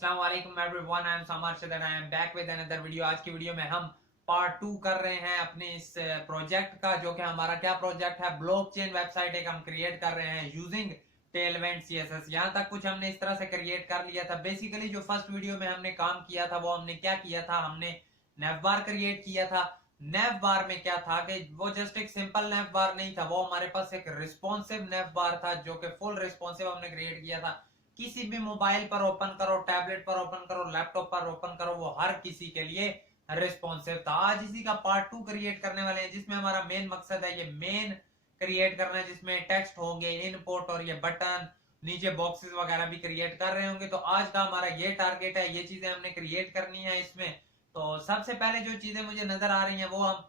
अस्सलाम वालेकुम everyone, I am summer Arshad and I am back with another video. आज की वीडियो में हम पार्ट 2 कर रहे हैं अपने इस प्रोजेक्ट का, जो कि हमारा क्या प्रोजेक्ट है, ब्लॉकचेन वेबसाइट एक हम क्रिएट कर रहे हैं यूजिंग टेलवेंट सीएसएस। यहाँ तक कुछ हमने इस तरह से क्रिएट कर लिया था। बेसिकली जो फर्स्ट वीडियो में हमने काम किया था वो हमने क्या किया था, हमने नेव बार क्रिएट किया था। नेव बार में क्या था कि वो जस्ट एक सिंपल नेव बार नहीं था, वो हमारे पास एक रिस्पॉन्सिव नेव बार था, जो कि फुल रिस्पॉन्सिव हमने क्रिएट किया था। किसी भी मोबाइल पर ओपन करो, टैबलेट पर ओपन करो, लैपटॉप पर ओपन करो, वो हर किसी के लिए रिस्पॉन्सिव था। आज इसी का पार्ट 2 क्रिएट करने वाले हैं, जिसमें हमारा मेन मकसद है ये मेन क्रिएट करना है, जिसमें टेक्स्ट होंगे, इनपुट और ये बटन, नीचे बॉक्सेस वगैरह भी क्रिएट कर रहे होंगे। तो आज का हमारा ये टारगेट है, ये चीजें हमने क्रिएट करनी है इसमें। तो सबसे पहले जो चीजें मुझे नजर आ रही हैं वो हम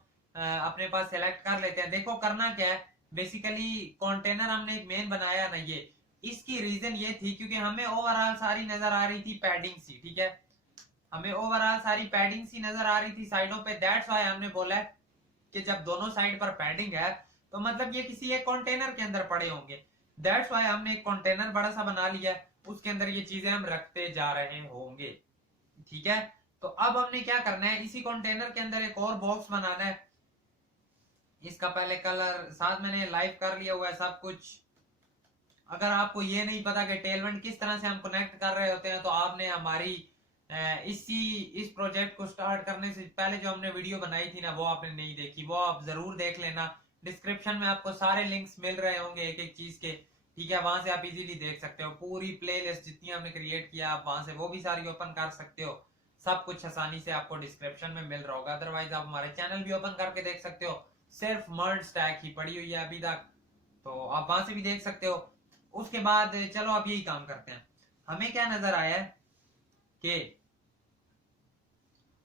अपने पास सेलेक्ट कर लेते हैं। देखो करना क्या है, बेसिकली कंटेनर हमने एक मेन बनाया ना, ये इसकी रीजन ये थी क्योंकि हमें ओवरऑल सारी नजर आ रही थी पैडिंग सी, ठीक है, हमें ओवरऑल सारी पैडिंग सी नजर आ रही थी साइडों पे। दैट्स व्हाई हमने बोला है कि जब दोनों साइड पर पैडिंग है तो मतलब ये किसी एक कंटेनर के अंदर पड़े होंगे। दैट्स व्हाई हमने एक कंटेनर बड़ा सा बना लिया, उसके अंदर ये चीजें हम रखते जा रहे होंगे, ठीक है। तो अब हमने क्या करना है, इसी कंटेनर के अंदर एक और बॉक्स बनाना है। इसका पहले कलर साथ मैंने लाइव कर लिया हुआ है सब कुछ। अगर आपको ये नहीं पता कि टेलवेंट किस तरह से हम कनेक्ट कर रहे होते हैं, तो आपने हमारी इस प्रोजेक्ट को स्टार्ट करने से पहले जो हमने वीडियो बनाई थी ना, वो आपने नहीं देखी, वो आप जरूर देख लेना। डिस्क्रिप्शन में आपको सारे लिंक्स मिल रहे होंगे एक एक चीज के, ठीक है, वहां से आप इजीली देख सकते हो। पूरी प्लेलिस्ट जितनी हमने क्रिएट किया आप वहां से वो भी सारी ओपन कर सकते हो। सब कुछ आसानी से आपको डिस्क्रिप्शन में मिल रहा होगा। अदरवाइज आप हमारे चैनल भी ओपन करके देख सकते हो, सिर्फ मर्ज स्टैक ही पड़ी हुई है अभी तक, तो आप वहां से भी देख सकते हो। उसके बाद चलो अब यही काम करते हैं। हमें क्या नजर आया है कि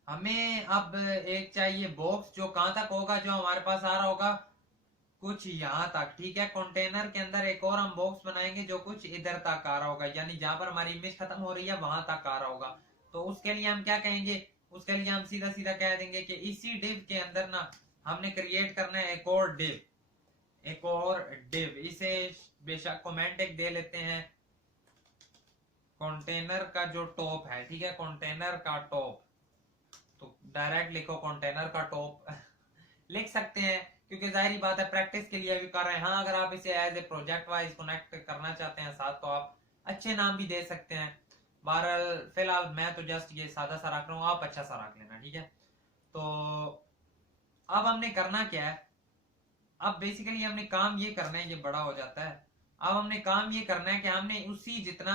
हमें अब एक चाहिए बॉक्स, जो कहां तक होगा, जो हमारे पास आ रहा होगा कुछ यहां तक, ठीक है। कंटेनर के अंदर एक और हम बॉक्स बनाएंगे जो कुछ इधर तक आ रहा होगा, यानी जहां पर हमारी इमेज खत्म हो रही है वहां तक आ रहा होगा। तो उसके लिए हम क्या कहेंगे, उसके लिए हम सीधा सीधा कह देंगे कि इसी डिव के अंदर ना हमने क्रिएट करना है एक और डिव, एक और डिव। इसे बेशक कमेंट एक दे लेते हैं, कंटेनर का जो टॉप है, ठीक है, कंटेनर का टॉप। तो डायरेक्ट लिखो कंटेनर का टॉप लिख सकते हैं, क्योंकि जाहिर बात है प्रैक्टिस के लिए भी कर रहे हैं। हाँ, अगर आप इसे as a project wise connect करना चाहते हैं साथ, तो आप अच्छे नाम भी दे सकते हैं। बहरहाल फिलहाल मैं तो जस्ट ये सादा सा रख रहा हूँ, आप अच्छा सा रख लेना, ठीक है। तो अब हमने करना क्या है, अब बेसिकली हमने काम ये करना है, ये बड़ा हो जाता है। अब हमने काम ये करना है कि हमने उसी जितना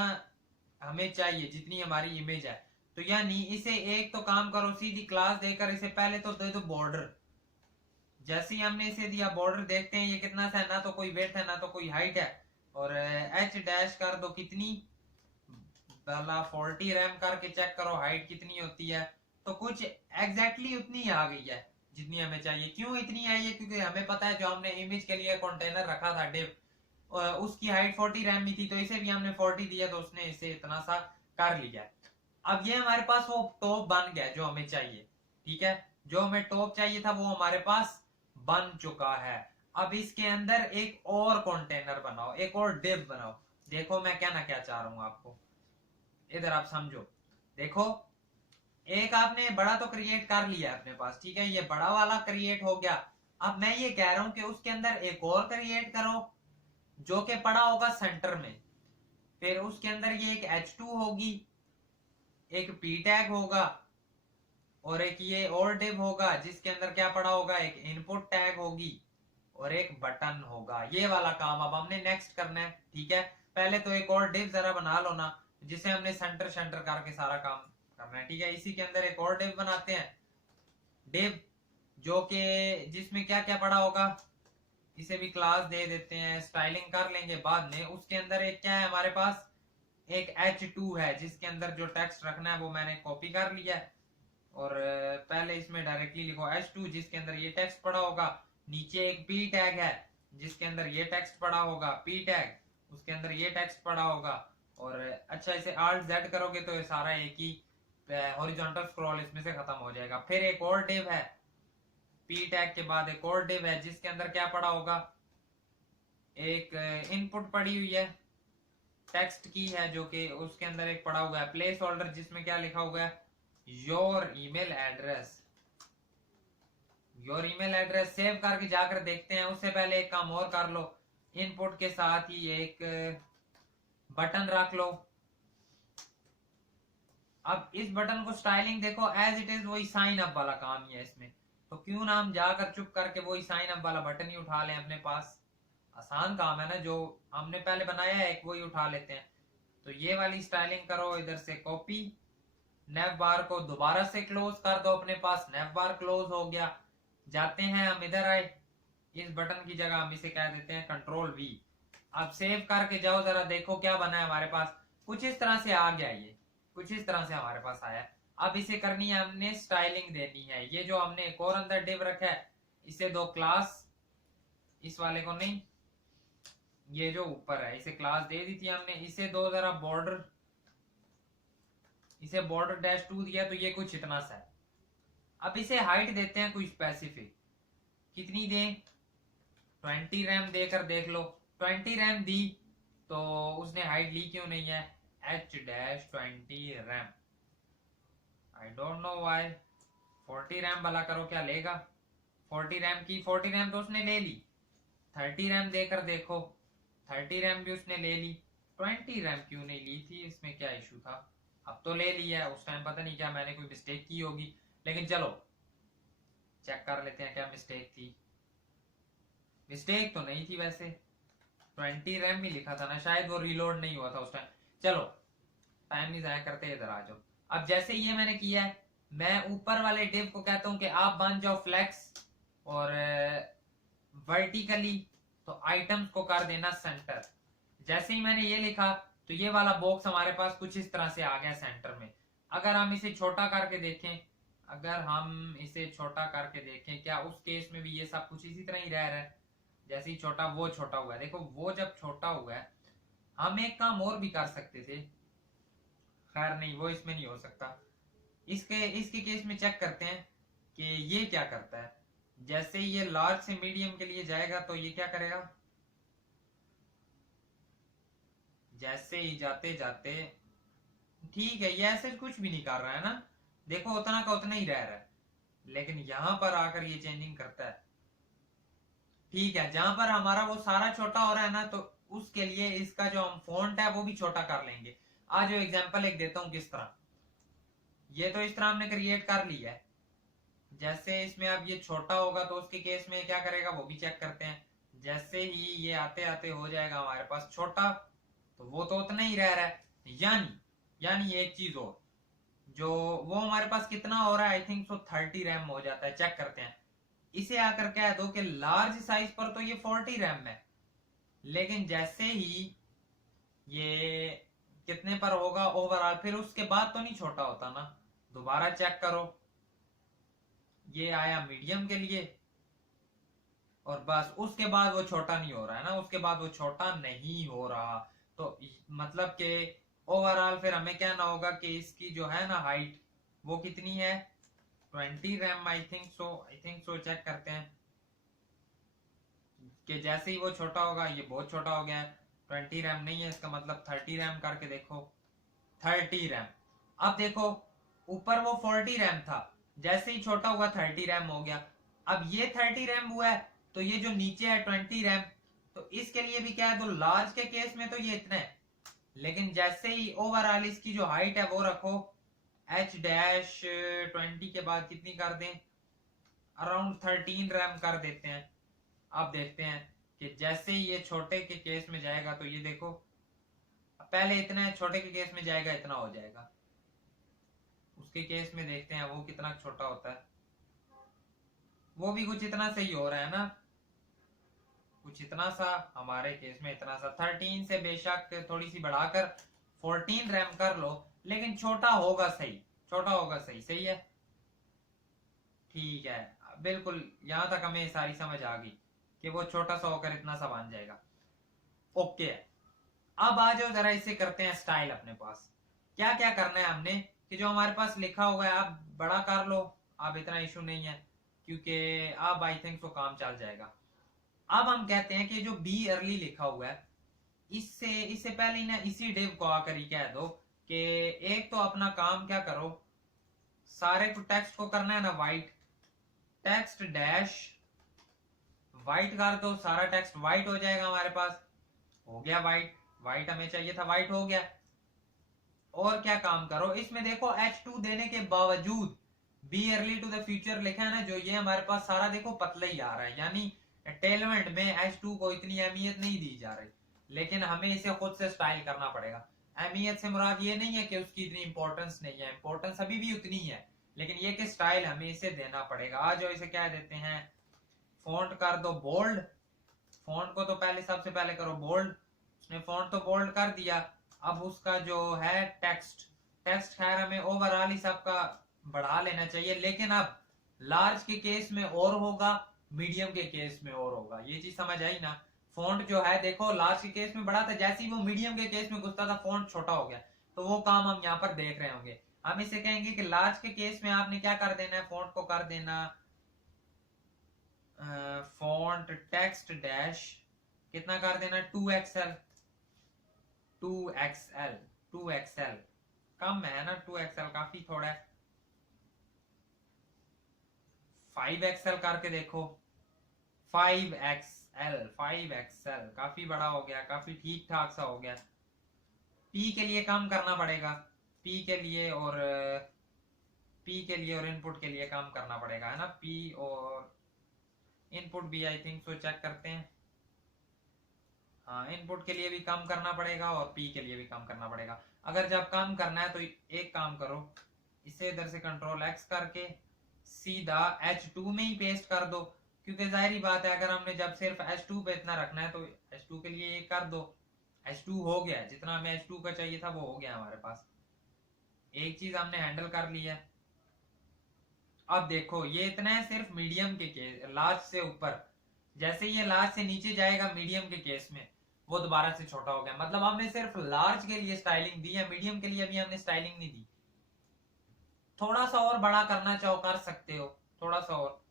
हमें चाहिए, जितनी हमारी इमेज है, तो यानी इसे एक तो काम करो, सीधी क्लास देकर इसे पहले तो दे दो बॉर्डर। जैसे ही हमने इसे दिया बॉर्डर, देखते हैं ये कितना सा है, ना तो कोई वेट है ना तो कोई हाइट है। और एच डैश कर दो कितनी, पहला 40 रैम करके चेक करो हाइट कितनी होती है। तो कुछ एग्जैक्टली उतनी आ गई है जितनी हमें चाहिए। क्यों इतनी है ये, क्योंकि हमें पता है जो हमने इमेज के लिए कंटेनर रखा था डिव, उसकी हाइट 40 रैम में थी, तो इसे भी हमने 40 दिया, तो उसने इसे इतना सा कर लिया। अब ये हमारे पास वो टॉप बन गया जो हमें चाहिए, ठीक है। जो हमें टॉप चाहिए था वो हमारे पास बन चुका है। अब इसके अंदर एक और कंटेनर बनाओ, एक और डिव बनाओ। देखो मैं क्या ना क्या चाह रहा हूं आपको, इधर आप समझो। देखो, एक आपने बड़ा तो क्रिएट कर लिया अपने पास, ठीक है, ये बड़ा वाला क्रिएट हो गया। अब मैं ये कह रहा हूं कि उसके अंदर एक और क्रिएट करो जो कि पड़ा होगा सेंटर में। फिर उसके अंदर ये एक H2 होगी, एक P टैग होगा, और एक ये और डिव होगा जिसके अंदर क्या पड़ा होगा, एक इनपुट टैग होगी और एक बटन होगा। ये वाला काम अब हमने नेक्स्ट करना है, ठीक है। पहले तो एक और डिव जरा बना लो ना, जिसे हमने सेंटर सेंटर करके सारा काम करना है, ठीक है। इसी के अंदर एक और डिव बनाते हैं, डिव जो कि जिसमें क्या क्या पड़ा होगा, इसे भी क्लास दे देते हैं, स्टाइलिंग कर लेंगे बाद में। उसके अंदर एक क्या है हमारे पास, एक H2 है जिसके अंदर जो टेक्स्ट रखना है वो मैंने कॉपी कर लिया है। और पहले इसमें डायरेक्टली लिखो H2 जिसके अंदर ये टेक्स्ट पड़ा होगा। नीचे एक P टैग है जिसके अंदर ये टेक्स्ट पड़ा होगा, P टैग, उसके अंदर ये टेक्स्ट पड़ा होगा। और अच्छा, इसे Alt Z करोगे तो ये सारा एक ही हॉरिजॉन्टल स्क्रॉल इसमें से खत्म हो जाएगा। फिर एक और डिव है, P टैग के बाद एक और डिव है जिसके अंदर क्या पड़ा होगा, एक इनपुट पड़ी हुई है, टेक्स्ट की है जो कि उसके अंदर एक पड़ा हुआ है प्लेस होल्डर, जिसमें क्या लिखा हुआ है your email address. Your email address save करके जाकर देखते हैं। उससे पहले एक काम और कर लो, इनपुट के साथ ही एक बटन रख लो। अब इस बटन को स्टाइलिंग देखो एज इट इज वही साइन अप वाला काम ही है इसमें, तो क्यों ना हम जाकर चुप करके वही साइन अप वाला बटन ही उठा लें अपने पास। आसान काम है ना, जो हमने पहले बनाया है एक वही उठा लेते हैं। तो ये वाली स्टाइलिंग करो, इधर से कॉपी, नेव बार को दोबारा से क्लोज कर दो अपने पास, नेव बार क्लोज हो गया। जाते हैं हम इधर आए, इस बटन की जगह हम इसे कह देते हैं कंट्रोल वी। अब सेव करके जाओ, जरा देखो क्या बना है हमारे पास। कुछ इस तरह से आ गया, ये कुछ इस तरह से हमारे पास आया। अब इसे करनी है हमने स्टाइलिंग देनी है। ये जो हमने एक और अंदर डिव रखा है, इसे दो क्लास, इस वाले को नहीं, ये जो ऊपर है इसे क्लास दे दी थी हमने, इसे दो जरा बॉर्डर, इसे बॉर्डर डैश 2 दिया, तो ये कुछ इतना सा है। अब इसे हाइट देते हैं कोई स्पेसिफिक, कितनी दें, 20 रैम देकर देख लो। 20 रैम दी तो उसने हाइट ली क्यों नहीं है, H-20 RAM, I don't know why. 40 RAM वाला करो, क्या लेगा। 40 रैम की, 40 रैम तो उसने ले ली। 30 रैम देकर देखो, 30 रैम भी उसने ले ली। 20 रैम क्यों नहीं ली थी, इसमें क्या इशू था। अब तो ले लिया है, उस टाइम पता नहीं क्या मैंने कोई मिस्टेक की होगी, लेकिन चलो चेक कर लेते हैं क्या मिस्टेक थी। मिस्टेक तो नहीं थी वैसे, 20 रैम भी लिखा था ना शायद, वो रीलोड नहीं हुआ था उस टाइम। चलो टाइम नहीं जाया करते, इधर आ जाओ। अब जैसे ये मैंने किया है, मैं ऊपर वाले डिव को कहता हूं कि आप बन जाओ फ्लेक्स, और वर्टिकली तो आइटम्स को कर देना सेंटर। जैसे ही मैंने ये लिखा तो ये वाला बॉक्स हमारे पास कुछ इस तरह से आ गया सेंटर में। अगर हम इसे छोटा करके देखें, अगर हम इसे छोटा करके देखें, क्या उस केस में भी ये सब कुछ इसी तरह ही रह रहा है, जैसे ही छोटा वो छोटा हुआ है। देखो वो जब छोटा हुआ है, हम एक काम और भी कर सकते थे, खैर नहीं वो इसमें नहीं हो सकता। इसके इसके केस में चेक करते हैं कि ये क्या करता है। जैसे ये लार्ज से मीडियम के लिए जाएगा तो ये क्या करेगा, जैसे ही जाते जाते, ठीक है ये ऐसे कुछ भी नहीं कर रहा है ना, देखो उतना का उतना ही रह रहा है, लेकिन यहां पर आकर ये चेंजिंग करता है। ठीक है, जहां पर हमारा वो सारा छोटा हो रहा है ना, तो उसके लिए इसका जो हम फॉन्ट है वो भी छोटा कर लेंगे। आज जो एग्जांपल एक देता हूं किस तरह। ये तो इस तरह हमने क्रिएट कर लिया है, जैसे इसमें अब ये छोटा होगा तो उसके केस में क्या करेगा वो भी चेक करते हैं। जैसे ही ये आते आते हो जाएगा हमारे पास छोटा, तो वो तो उतना ही रह रहा है। यानी एक चीज और, जो वो हमारे पास कितना हो रहा है, आई थिंक सो 30 रैम हो जाता है। चेक करते हैं, इसे आकर कह दो कि लार्ज साइज पर तो ये 40 रैम है, लेकिन जैसे ही ये कितने पर होगा ओवरऑल, फिर उसके बाद तो नहीं छोटा होता ना। दोबारा चेक करो, ये आया मीडियम के लिए, और बस उसके बाद वो छोटा नहीं हो रहा है ना, उसके बाद वो छोटा नहीं हो रहा। तो मतलब कि ओवरऑल फिर हमें क्या ना होगा कि इसकी जो है ना हाइट वो कितनी है, 20 RAM I think so check करते हैं कि जैसे ही वो छोटा होगा ये बहुत छोटा हो गया है। 20 रैम नहीं है, इसका मतलब 30 रैम करके देखो, 30 रैम। अब देखो ऊपर वो 40 रैम था, जैसे ही छोटा हुआ 30 रैम हो गया। अब ये 30 रैम हुआ है, तो ये जो नीचे है 20 रैम, तो इसके लिए भी क्या है, तो लार्ज के केस में तो ये इतना है, लेकिन जैसे ही ओवरऑल इसकी जो हाइट है वो रखो, H-20 के बाद कितनी कर दें, अराउंड 13 रैम कर देते हैं। अब देखते हैं कि जैसे ही ये छोटे के केस में जाएगा, तो ये देखो पहले इतना है, छोटे के केस में जाएगा इतना हो जाएगा, उसके केस में देखते हैं वो कितना छोटा होता है। वो भी कुछ इतना सही हो रहा है ना, कुछ इतना सा, हमारे केस में इतना सा। 13 से बेशक थोड़ी सी बढ़ाकर 14 रैम कर लो, लेकिन छोटा होगा सही, छोटा होगा सही, सही है। ठीक है, बिल्कुल यहां तक हमें सारी समझ आ गई कि वो छोटा सा होकर इतना सा बन जाएगा। ओके, अब आ जाओ जरा इसे करते हैं स्टाइल अपने पास। क्या क्या करना है हमने, कि जो हमारे पास लिखा हुआ है आप बड़ा कर लो, अब इतना इशू नहीं है, क्योंकि अब आई थिंक तो काम चल जाएगा। अब हम कहते हैं कि जो बी अर्ली लिखा हुआ है, इससे पहले ना इसी डिव को आकर ही कह दो कि एक तो अपना काम क्या करो, सारे को टेक्स्ट को करना है ना वाइट, टेक्स्ट डैश वाइट कर दो, सारा टेक्स्ट वाइट हो जाएगा हमारे पास। हो गया वाइट, वाइट हमें चाहिए था, वाइट हो गया। और क्या काम करो, इसमें देखो H2 देने के बावजूद be early to the future लिखा है ना, जो ये हमारे पास सारा देखो पतला ही आ रहा है, यानी टेलमेंट में H2 को इतनी अहमियत नहीं दी जा रही, लेकिन हमें इसे खुद से स्टाइल करना पड़ेगा। अहमियत से मुराद ये नहीं है कि उसकी इतनी इंपॉर्टेंस नहीं है, इंपॉर्टेंस अभी भी उतनी है, लेकिन ये कि स्टाइल हमें इसे देना पड़ेगा। आज जो इसे क्या देते हैं, फॉन्ट कर दो बोल्ड, फॉन्ट को तो पहले सबसे पहले करो बोल्ड, उसने फॉन्ट तो बोल्ड कर दिया। अब उसका जो है टेक्स्ट, टेक्स्ट खैर हमें ओवरऑल ही सबका बढ़ा लेना चाहिए, लेकिन अब लार्ज के केस में और होगा, मीडियम के केस में और होगा, ये चीज समझ आई ना। फॉन्ट जो है देखो लार्ज के केस में बड़ा था, जैसे ही वो मीडियम के केस में घुसता था फॉन्ट छोटा हो गया, तो वो काम हम यहाँ पर देख रहे होंगे। हम इसे कहेंगे कि लार्ज के केस में आपने क्या कर देना है, फॉन्ट को कर देना फॉन्ट टेक्स्ट डैश कितना कर देना, 2XL 2XL 2XL कम है ना, 2XL काफी थोड़ा है, 5XL करके देखो, 5XL काफी बड़ा हो गया, काफी ठीक ठाक सा हो गया। P के लिए कम करना पड़ेगा, P के लिए और इनपुट के लिए काम करना पड़ेगा, है ना। P और इनपुट भी आई थिंक सो चेक करते हैं, हाँ इनपुट के लिए भी कम करना पड़ेगा और P के लिए भी कम करना पड़ेगा। अगर जब कम करना है तो एक काम करो, इसे इधर से कंट्रोल X करके सीधा H2 में ही पेस्ट कर दो, क्योंकि जाहिर बात है अगर हमने जब सिर्फ H2 पे इतना रखना है तो H2 के लिए ये कर दो। H2 हो गया, जितना हमें H2 का चाहिए था वो हो गया हमारे पास, एक चीज हमने हैंडल कर लिया। अब देखो ये इतना है सिर्फ मीडियम के केस, लार्ज से ऊपर, जैसे ये लार्ज से नीचे जाएगा मीडियम के केस में वो दोबारा से छोटा हो गया, मतलब हमने सिर्फ लार्ज के लिए स्टाइलिंग दी है, मीडियम के लिए अभी हमने स्टाइलिंग नहीं दी। थोड़ा सा और बड़ा करना चाहो कर सकते हो, थोड़ा सा और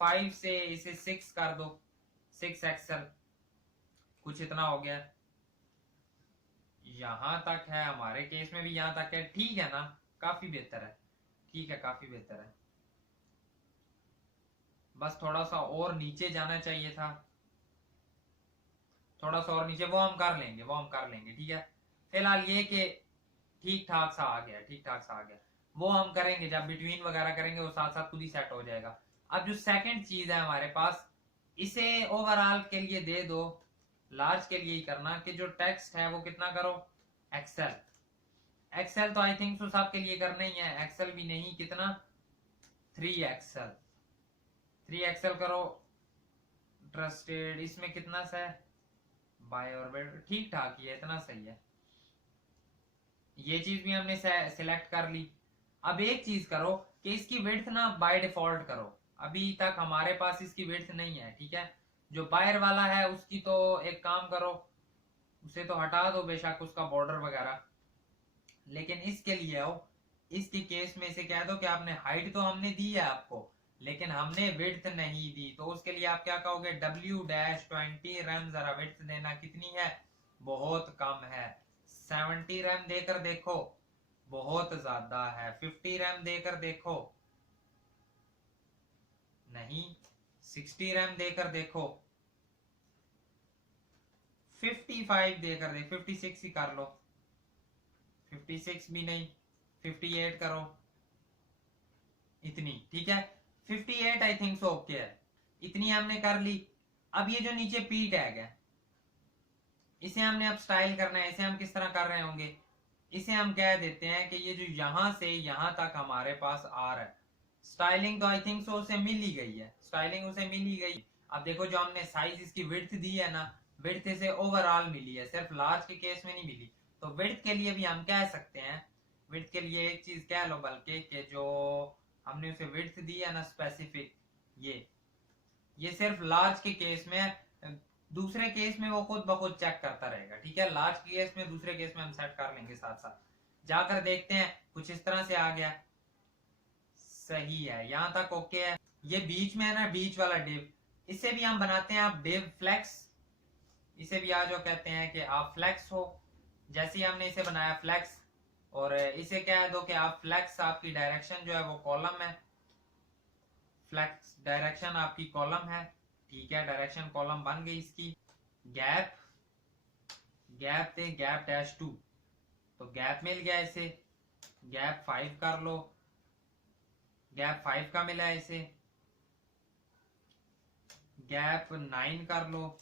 5 से इसे 6 कर दो, 6XL कुछ इतना हो गया। यहां तक है, हमारे केस में भी यहां तक है, ठीक है ना, काफी बेहतर है, ठीक है काफी बेहतर है। बस थोड़ा सा और नीचे जाना चाहिए था, थोड़ा सा और नीचे, वो हम कर लेंगे, वो हम कर लेंगे, ठीक है। फिलहाल ये कि ठीक ठाक सा आ गया, ठीक ठाक सा आ गया, वो हम करेंगे जब बिटवीन वगैरह करेंगे, वो साथ साथ खुद ही सेट हो जाएगा। अब जो सेकंड चीज है हमारे पास, इसे ओवरऑल के लिए दे दो, लार्ज के लिए ही करना कि जो टेक्स्ट है वो कितना करो, एक्सेल। एक्सेल तो आई थिंक सो सब के लिए करना ही है, एक्सेल भी नहीं, कितना 3XL 3XL करो, ट्रस्टेड इसमें कितना सा है, बाय और ठीक ठाक ही है, इतना सही है। ये चीज भी हमने सिलेक्ट कर ली। अब एक चीज करो कि इसकी विड्थ ना बाय डिफॉल्ट करो, अभी तक हमारे पास इसकी विड्थ नहीं है, ठीक है। जो बायर वाला है उसकी तो एक काम करो, उसे तो हटा दो बेशक, उसका बॉर्डर वगैरह, लेकिन इसके लिए आओ, इसके केस में इसे कह दो कि आपने हाइट तो हमने दी है आपको, लेकिन हमने विड्थ नहीं दी, तो उसके लिए आप क्या कहोगे, W-20 रैम, जरा विड्थ देना कितनी है, बहुत कम है, 70 रैम देकर देखो, बहुत ज्यादा है, 50 रैम देकर देखो, नहीं, 60 रैम देकर देखो, 55 देकर देख, 56 ही कर लो, 56 भी नहीं, 58 करो, इतनी ठीक है, 58 आई थिंक सो ओके है, इतनी हमने कर ली। अब ये जो नीचे P टैग है, इसे हमने अब स्टाइल करना है, इसे हम किस तरह कर रहे होंगे, इसे हम कह देते हैं कि ये जो यहां से यहां तक हमारे पास आ रहा है, स्टाइलिंग तो आई थिंक सो उसे मिल ही गई है, स्टाइलिंग उसे मिल ही गई। अब देखो जो हमने साइज इसकी विड्थ दी है ना, विड्थ इसे ओवरऑल मिली है, सिर्फ लार्ज के केस में नहीं मिली, तो विड्थ के लिए भी हम कह सकते हैं, विड्थ के लिए एक चीज कह लो बल्कि कि जो हमने उसे विड्थ दी है ना स्पेसिफिक, ये सिर्फ लार्ज के केस में, दूसरे केस में वो खुद ब खुद चेक करता रहेगा, ठीक है। लार्ज केस में, दूसरे केस में हम सेट कर लेंगे साथ साथ। जाकर देखते हैं, कुछ इस तरह से आ गया, सही है, यहां तक ओके है। ये बीच में है ना, बीच वाला डिव, इससे भी हम बनाते हैं आप डिव फ्लेक्स, इसे भी आज वो कहते हैं कि आप फ्लेक्स हो। जैसे ही हमने इसे बनाया फ्लेक्स, और इसे कह दो कि आप फ्लेक्स, आपकी डायरेक्शन जो है वो कॉलम है, फ्लेक्स डायरेक्शन आपकी कॉलम है। ठीक है, डायरेक्शन कॉलम बन गई इसकी। गैप, गैप थे गैप डैश 2, तो गैप मिल गया इसे। गैप 5 कर लो, गैप 5 का मिला है इसे। गैप 9 कर लो,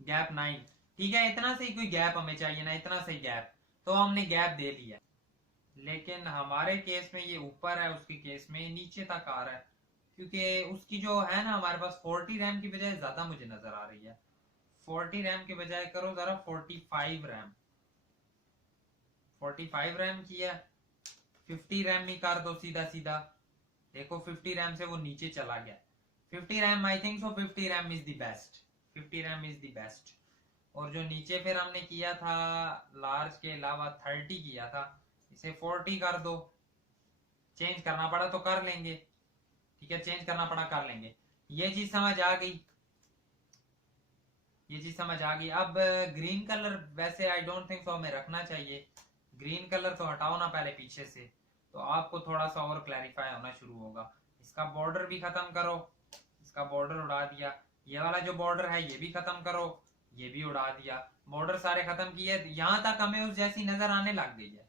गैप 9। ठीक है, इतना सही कोई गैप हमें चाहिए ना, इतना सही गैप, तो हमने गैप दे लिया। लेकिन हमारे केस में ये ऊपर है, उसके केस में नीचे तक आ रहा है, क्योंकि उसकी जो है ना हमारे पास 40 रैम की बजाय ज्यादा मुझे नजर आ रही है। 40 रैम के बजाय करो जरा 45 रैम, 45 रैम की है। 50 रैम ही कर दो सीधा सीधा। देखो 50 रैम से वो नीचे चला गया। 50 RAM I think so 50 RAM is the best, 50 RAM is the best. और जो नीचे फिर हमने किया था लार्ज के अलावा 30 किया था, इसे 40 कर दो। चेंज करना पड़ा तो कर लेंगे, ठीक है, चेंज करना पड़ा कर लेंगे। ये चीज समझ आ गई, ये चीज समझ आ गई। अब ग्रीन कलर वैसे आई डोंट थिंक सो हमें रखना चाहिए, ग्रीन कलर तो हटाओ ना पहले पीछे से, तो आपको थोड़ा सा और क्लैरिफाई होना शुरू होगा। इसका बॉर्डर भी खत्म करो, इसका बॉर्डर उड़ा दिया। ये वाला जो बॉर्डर है ये भी खत्म करो, ये भी उड़ा दिया। बॉर्डर सारे खत्म किए, यहां तक हमें उस जैसी नजर आने लग गई है।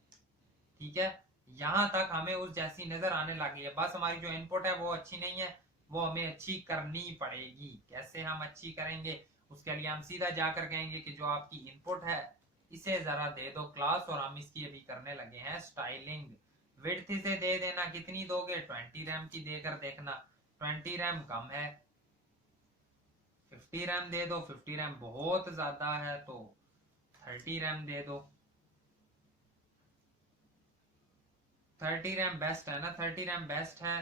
ठीक है, यहां तक हमें उस जैसी नजर आने लगी है। बस हमारी जो इनपुट है वो अच्छी नहीं है, वो हमें अच्छी करनी पड़ेगी। कैसे हम अच्छी करेंगे, उसके लिए हम सीधा जाकर कहेंगे कि जो आपकी इनपुट है इसे जरा दे दो क्लास, और हम इसकी अभी करने लगे हैं स्टाइलिंग। विड्थ इसे दे देना, कितनी दोगे, 20 रैम की देकर देखना। 20 रैम कम है, 50 रैम दे दो। 50 रैम बहुत ज्यादा है तो 30 रैम दे दो। 30 रैम बेस्ट है ना, 30 रैम बेस्ट है।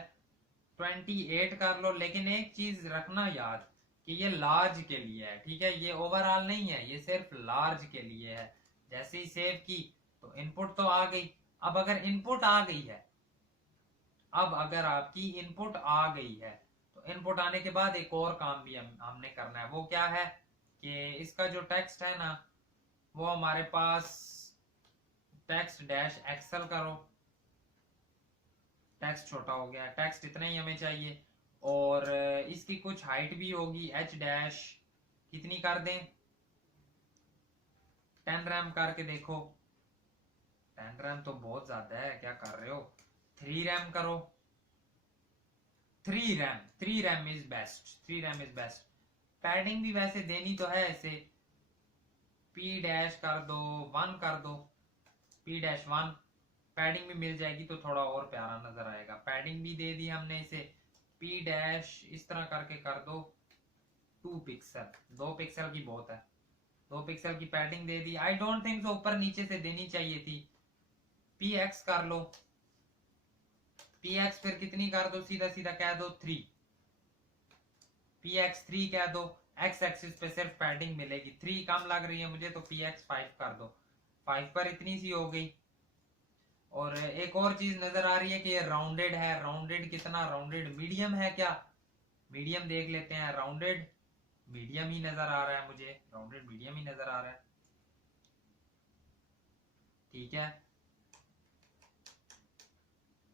28 कर लो, लेकिन एक चीज रखना याद कि ये लार्ज के लिए है, ठीक है, ये ओवरऑल नहीं है, ये सिर्फ लार्ज के लिए है। जैसे ही सेव की तो इनपुट तो आ गई। अब अगर इनपुट आ गई है, अब अगर आपकी इनपुट आ गई है, तो इनपुट आने के बाद एक और काम भी हमने करना है। वो क्या है कि इसका जो टेक्स्ट है ना, वो हमारे पास टेक्स्ट डैश एक्सेल करो। टेक्स्ट छोटा हो गया, टेक्स्ट इतना ही हमें चाहिए। और इसकी कुछ हाइट भी होगी, एच डैश कितनी कर दें, 10 रैम करके देखो। 10 रैम तो बहुत ज्यादा है, क्या कर रहे हो, 3 रैम करो। 3 RAM is best, 3 RAM is best. Padding भी वैसे देनी तो है ऐसे, पी डैश कर दो 1 कर दो, पी डैश 1। पैडिंग भी मिल जाएगी तो थोड़ा और प्यारा नजर आएगा। पैडिंग भी दे दी हमने इसे, पी डैश इस तरह करके कर दो 2 पिक्सल, 2 पिक्सल की बहुत है, 2 पिक्सल की padding they the. I don't think सो ऊपर नीचे से देनी चाहिए थी। पी एक्स कर लो, पी एक्स फिर कितनी कर दो, सीधा सीधा कह दो 3, पी एक्स 3 कह दो। एक्स एक्सिस पे सिर्फ पैडिंग मिलेगी, 3 कम लग रही है मुझे तो पी एक्स 5 कर दो। 5 पर इतनी सी हो गई। और एक और चीज नजर आ रही है कि ये राउंडेड है, राउंडेड कितना, राउंडेड मीडियम है क्या, मीडियम देख लेते हैं। राउंडेड मीडियम ही नजर आ रहा है मुझे, राउंडेड मीडियम ही नजर आ रहा है। ठीक है,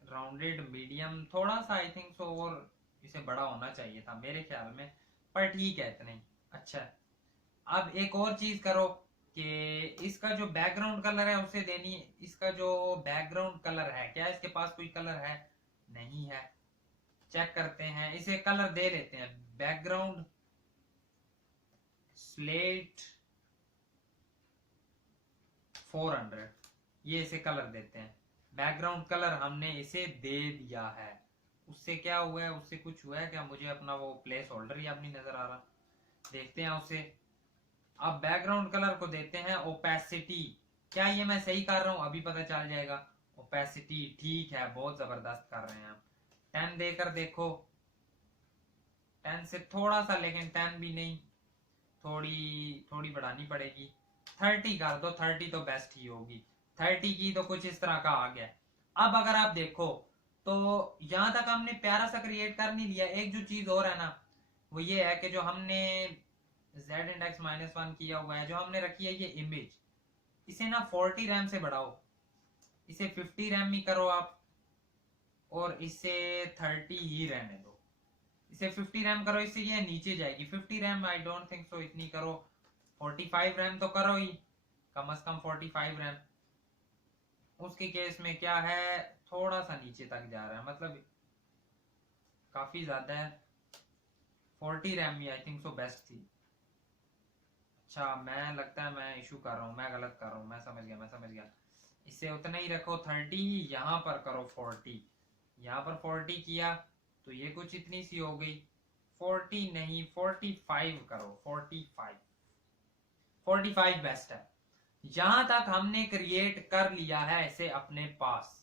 राउंडेड मीडियम थोड़ा सा आई थिंक सो और इसे बड़ा होना चाहिए था मेरे ख्याल में, पर ठीक है इतना ही अच्छा है। अब एक और चीज करो कि इसका जो बैकग्राउंड कलर है उसे देनी, इसका जो बैकग्राउंड कलर है, क्या इसके पास कोई कलर है, नहीं है। चेक करते हैं, इसे कलर दे लेते हैं, बैकग्राउंड स्लेट 400, ये इसे कलर देते हैं। बैकग्राउंड कलर हमने इसे दे दिया है। उससे क्या हुआ है, उससे कुछ हुआ है क्या, मुझे अपना वो प्लेस होल्डर ही अब नहीं नजर आ रहा, देखते हैं उसे। अब बैकग्राउंड कलर को देते हैं ओपेसिटी। क्या ये मैं सही कर रहा हूं, अभी पता चल जाएगा। ओपेसिटी ठीक है, बहुत जबरदस्त कर रहे हैं हम। 10 देकर देखो, 10 से थोड़ा सा, लेकिन 10 भी नहीं, थोड़ी थोड़ी बढ़ानी पड़ेगी। 30 कर दो, 30 तो बेस्ट ही होगी। 30 की तो कुछ इस तरह का आ गया। अब अगर आप देखो तो यहां तक हमने प्यारा सा क्रिएट कर नहीं लिया। एक जो चीज और है ना, वो ये है कि जो हमने Z इंडेक्स -1 किया हुआ है, जो हमने रखी है ये इमेज, इसे ना 40 रैम से बढ़ाओ, इसे 50 रैम ही करो आप, और इसे 30 ही रहने दो। इसे 50 रैम करो, इससे ये नीचे जाएगी। 50 रैम आई डोंट थिंक सो इतनी करो, 45 रैम तो करो ही, कम से कम 45 रैम। उसके केस में क्या है, थोड़ा सा नीचे तक जा रहा है, मतलब काफी ज्यादा है। 40 रैम ही आई थिंक सो बेस्ट थी। अच्छा, मैं लगता है मैं इशू कर रहा हूँ, मैं गलत कर रहा हूँ, मैं समझ गया। इसे उतना ही रखो 30, यहाँ पर करो 40, यहाँ पर 40 किया तो ये कुछ इतनी सी हो गई। 40 नहीं, 45 करो, 45 बेस्ट है। यहां तक हमने क्रिएट कर लिया है इसे अपने पास,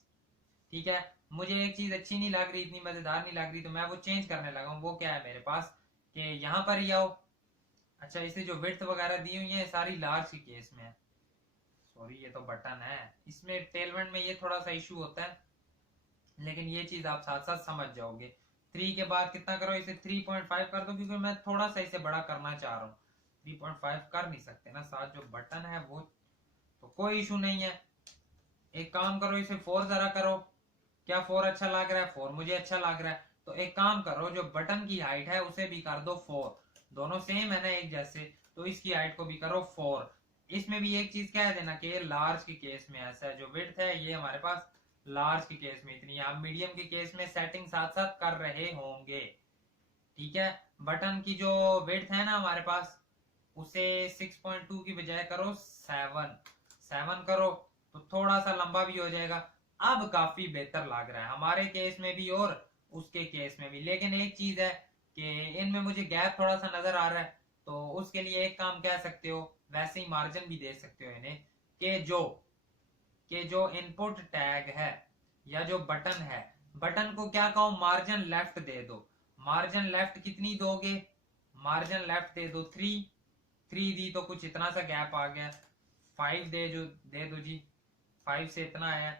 ठीक है। मुझे एक चीज अच्छी नहीं लग रही, इतनी मजेदार नहीं लग रही, तो मैं वो चेंज करने लगा हूँ। वो क्या है मेरे पास, कि यहाँ पर ही आओ। अच्छा, इसे जो विड्थ वगैरह दी हुई है सारी लार्ज के केस में है। सॉरी, ये तो बटन है, इसमें टेलमेंट में ये थोड़ा सा इशू होता है, लेकिन ये चीज आप साथ साथ समझ जाओगे। 3 के बाद कितना करो, इसे 3.5 कर दो, क्योंकि मैं थोड़ा सा इसे बड़ा करना चाह रहा हूँ। 3.5 कर नहीं सकते ना, साथ जो बटन है वो, तो कोई इशू नहीं है। एक काम करो, इसे 4 जरा करो। क्या 4 अच्छा लग रहा है? 4 मुझे अच्छा लग रहा है। तो एक काम करो, जो बटन की हाइट है उसे भी कर दो 4, दोनों सेम है ना एक जैसे, तो इसकी हाइट को भी करो 4। इसमें भी एक चीज कह देना कि लार्ज के केस में ऐसा है, जो विड्थ है ये हमारे पास लार्ज के केस में इतनी है। आप मीडियम के केस में सेटिंग साथ साथ कर रहे होंगे, ठीक है। बटन की जो विड्थ है ना हमारे पास, उसे 6.2 की बजाय करो 7 करो, तो थोड़ा सा लंबा भी हो जाएगा। अब काफी बेहतर लग रहा है हमारे केस में भी और उसके केस में भी। लेकिन एक चीज है कि इनमें मुझे गैप थोड़ा सा नजर आ रहा है, तो उसके लिए एक काम कह सकते हो, वैसे ही मार्जिन भी दे सकते हो इन्हें, कि जो इनपुट टैग है या जो बटन है, बटन को क्या कहो, मार्जिन लेफ्ट दे दो। मार्जिन लेफ्ट कितनी दोगे, मार्जिन लेफ्ट दे दो 3 दी तो कुछ इतना सा गैप आ गया। 5 दे दो जी, 5 से इतना है,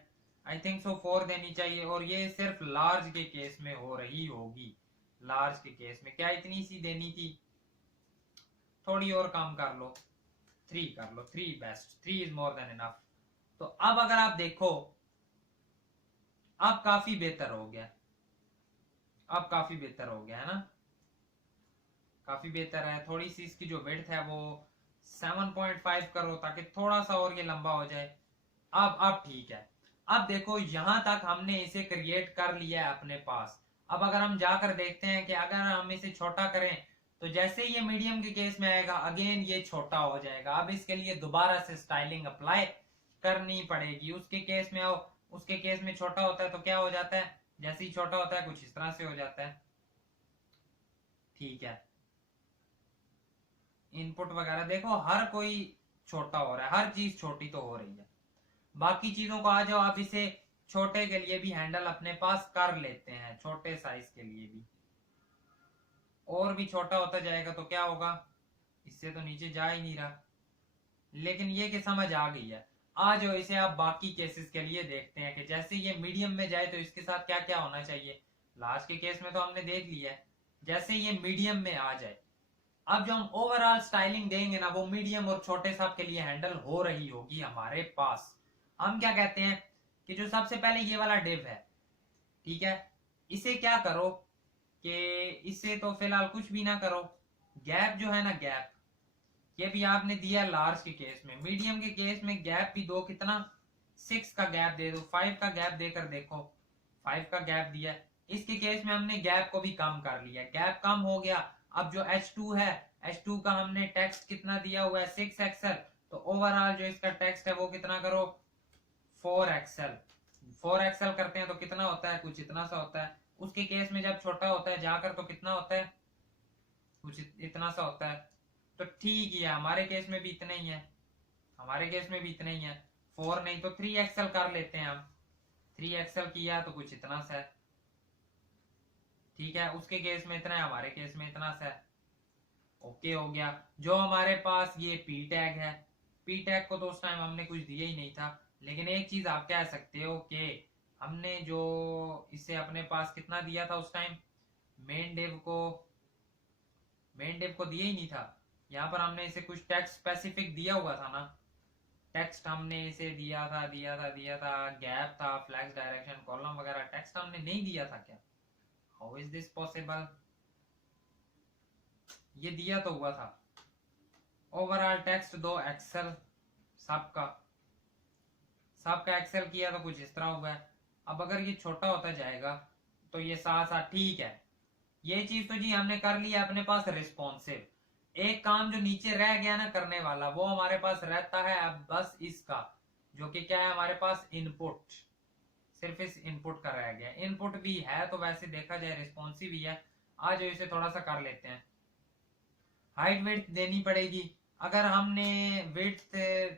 आई थिंक सो 4 देनी चाहिए। और ये सिर्फ लार्ज के केस में हो रही होगी। लार्ज के केस में क्या इतनी सी देनी थी, थोड़ी और कम कर लो, 3 कर लो, 3 best, 3 is more than enough. तो अब अगर आप देखो, अब काफी बेहतर हो गया, अब काफी बेहतर हो गया है ना, काफी बेहतर है। थोड़ी सी इसकी जो विड्थ है वो 7.5 करो, ताकि थोड़ा सा और ये लंबा हो जाए। अब ठीक है। अब देखो, यहां तक हमने इसे क्रिएट कर लिया है अपने पास। अब अगर हम जाकर देखते हैं कि अगर हम इसे छोटा करें, तो जैसे ये मीडियम के केस में आएगा, अगेन ये छोटा हो जाएगा। अब इसके लिए दोबारा से स्टाइलिंग अप्लाई करनी पड़ेगी। उसके केस में आओ, उसके केस में छोटा होता है तो क्या हो जाता है, जैसे ही छोटा होता है कुछ इस तरह से हो जाता है, ठीक है। इनपुट वगैरह देखो, हर कोई छोटा हो रहा है, हर चीज छोटी तो हो रही है। बाकी चीजों को आ जाओ, आप इसे छोटे के लिए भी हैंडल अपने पास कर लेते हैं, छोटे साइज के लिए भी। और भी छोटा होता जाएगा तो क्या होगा, इससे तो नीचे जा ही नहीं रहा। लेकिन ये कि समझ आ गई है। आ जाओ, इसे आप बाकी केसेस के लिए देखते हैं कि जैसे ये मीडियम में जाए तो इसके साथ क्या क्या होना चाहिए। लास्ट के केस में तो हमने देख लिया है, जैसे ये मीडियम में आ जाए, अब जो हम ओवरऑल स्टाइलिंग देंगे ना, वो मीडियम और छोटे सब के लिए हैंडल हो रही होगी हमारे पास। हम क्या कहते हैं कि जो सबसे पहले ये वाला डिव है, ठीक है, इसे क्या करो कि इसे तो फिलहाल कुछ भी ना करो। गैप जो है ना, गैप ये भी आपने दिया लार्ज के केस में, मीडियम के केस में गैप भी दो, कितना, 6 का गैप दे दो, 5 का गैप देकर देखो, 5 का गैप दिया। इसके केस में हमने गैप को भी कम कर लिया, गैप कम हो गया। अब जो H2 है, H2 का हमने टेक्स्ट कितना दिया हुआ है, 6 एक्सएल, तो ओवरऑल जो इसका टेक्स्ट है वो कितना करो, 4 एक्सएल। 4 एक्सएल करते हैं तो कितना होता है, कुछ इतना सा होता है। उसके केस में जब छोटा होता है जाकर तो कितना होता है, कुछ इतना सा होता है। तो ठीक ही है, हमारे केस में भी इतना ही है, हमारे केस में भी इतना ही है। 4 नहीं तो 3 एक्सएल कर लेते हैं हम, 3 एक्सएल किया तो कुछ इतना सा है, ठीक है। उसके केस में इतना है, हमारे केस में इतना सा है, ओके हो गया। जो हमारे पास ये पी टैग है, पी टैग को तो उस टाइम हमने कुछ दिया ही नहीं था, लेकिन एक चीज आप कह सकते हो कि हमने जो इसे अपने पास कितना दिया था उस टाइम, मेन डेव को, मेन डेव को दिया ही नहीं था, यहाँ पर हमने इसे कुछ टेक्स्ट स्पेसिफिक दिया हुआ था ना, टेक्स्ट हमने इसे दिया था गैप था, फ्लैक्स डायरेक्शन, कॉलम वगैरह, टेक्स्ट हमने नहीं दिया था क्या? How is this possible? ये दिया तो हुआ था। ओवरऑल टेक्स्ट दो एक्सेल, सबका एक्सेल किया तो कुछ इस तरह हुआ है। अब अगर ये छोटा होता जाएगा तो ये साथ साथ ठीक है। ये चीज तो जी हमने कर लिया अपने पास रिस्पॉन्सिव। एक काम जो नीचे रह गया ना करने वाला, वो हमारे पास रहता है अब बस इसका, जो कि क्या है हमारे पास इनपुट, सिर्फ इस इनपुट का रह गया। इनपुट भी है तो वैसे देखा जाए रिस्पॉन्सिव ही है। आज इसे थोड़ा सा कर लेते हैं। हाइट विड्थ देनी पड़ेगी। अगर हमने विड्थ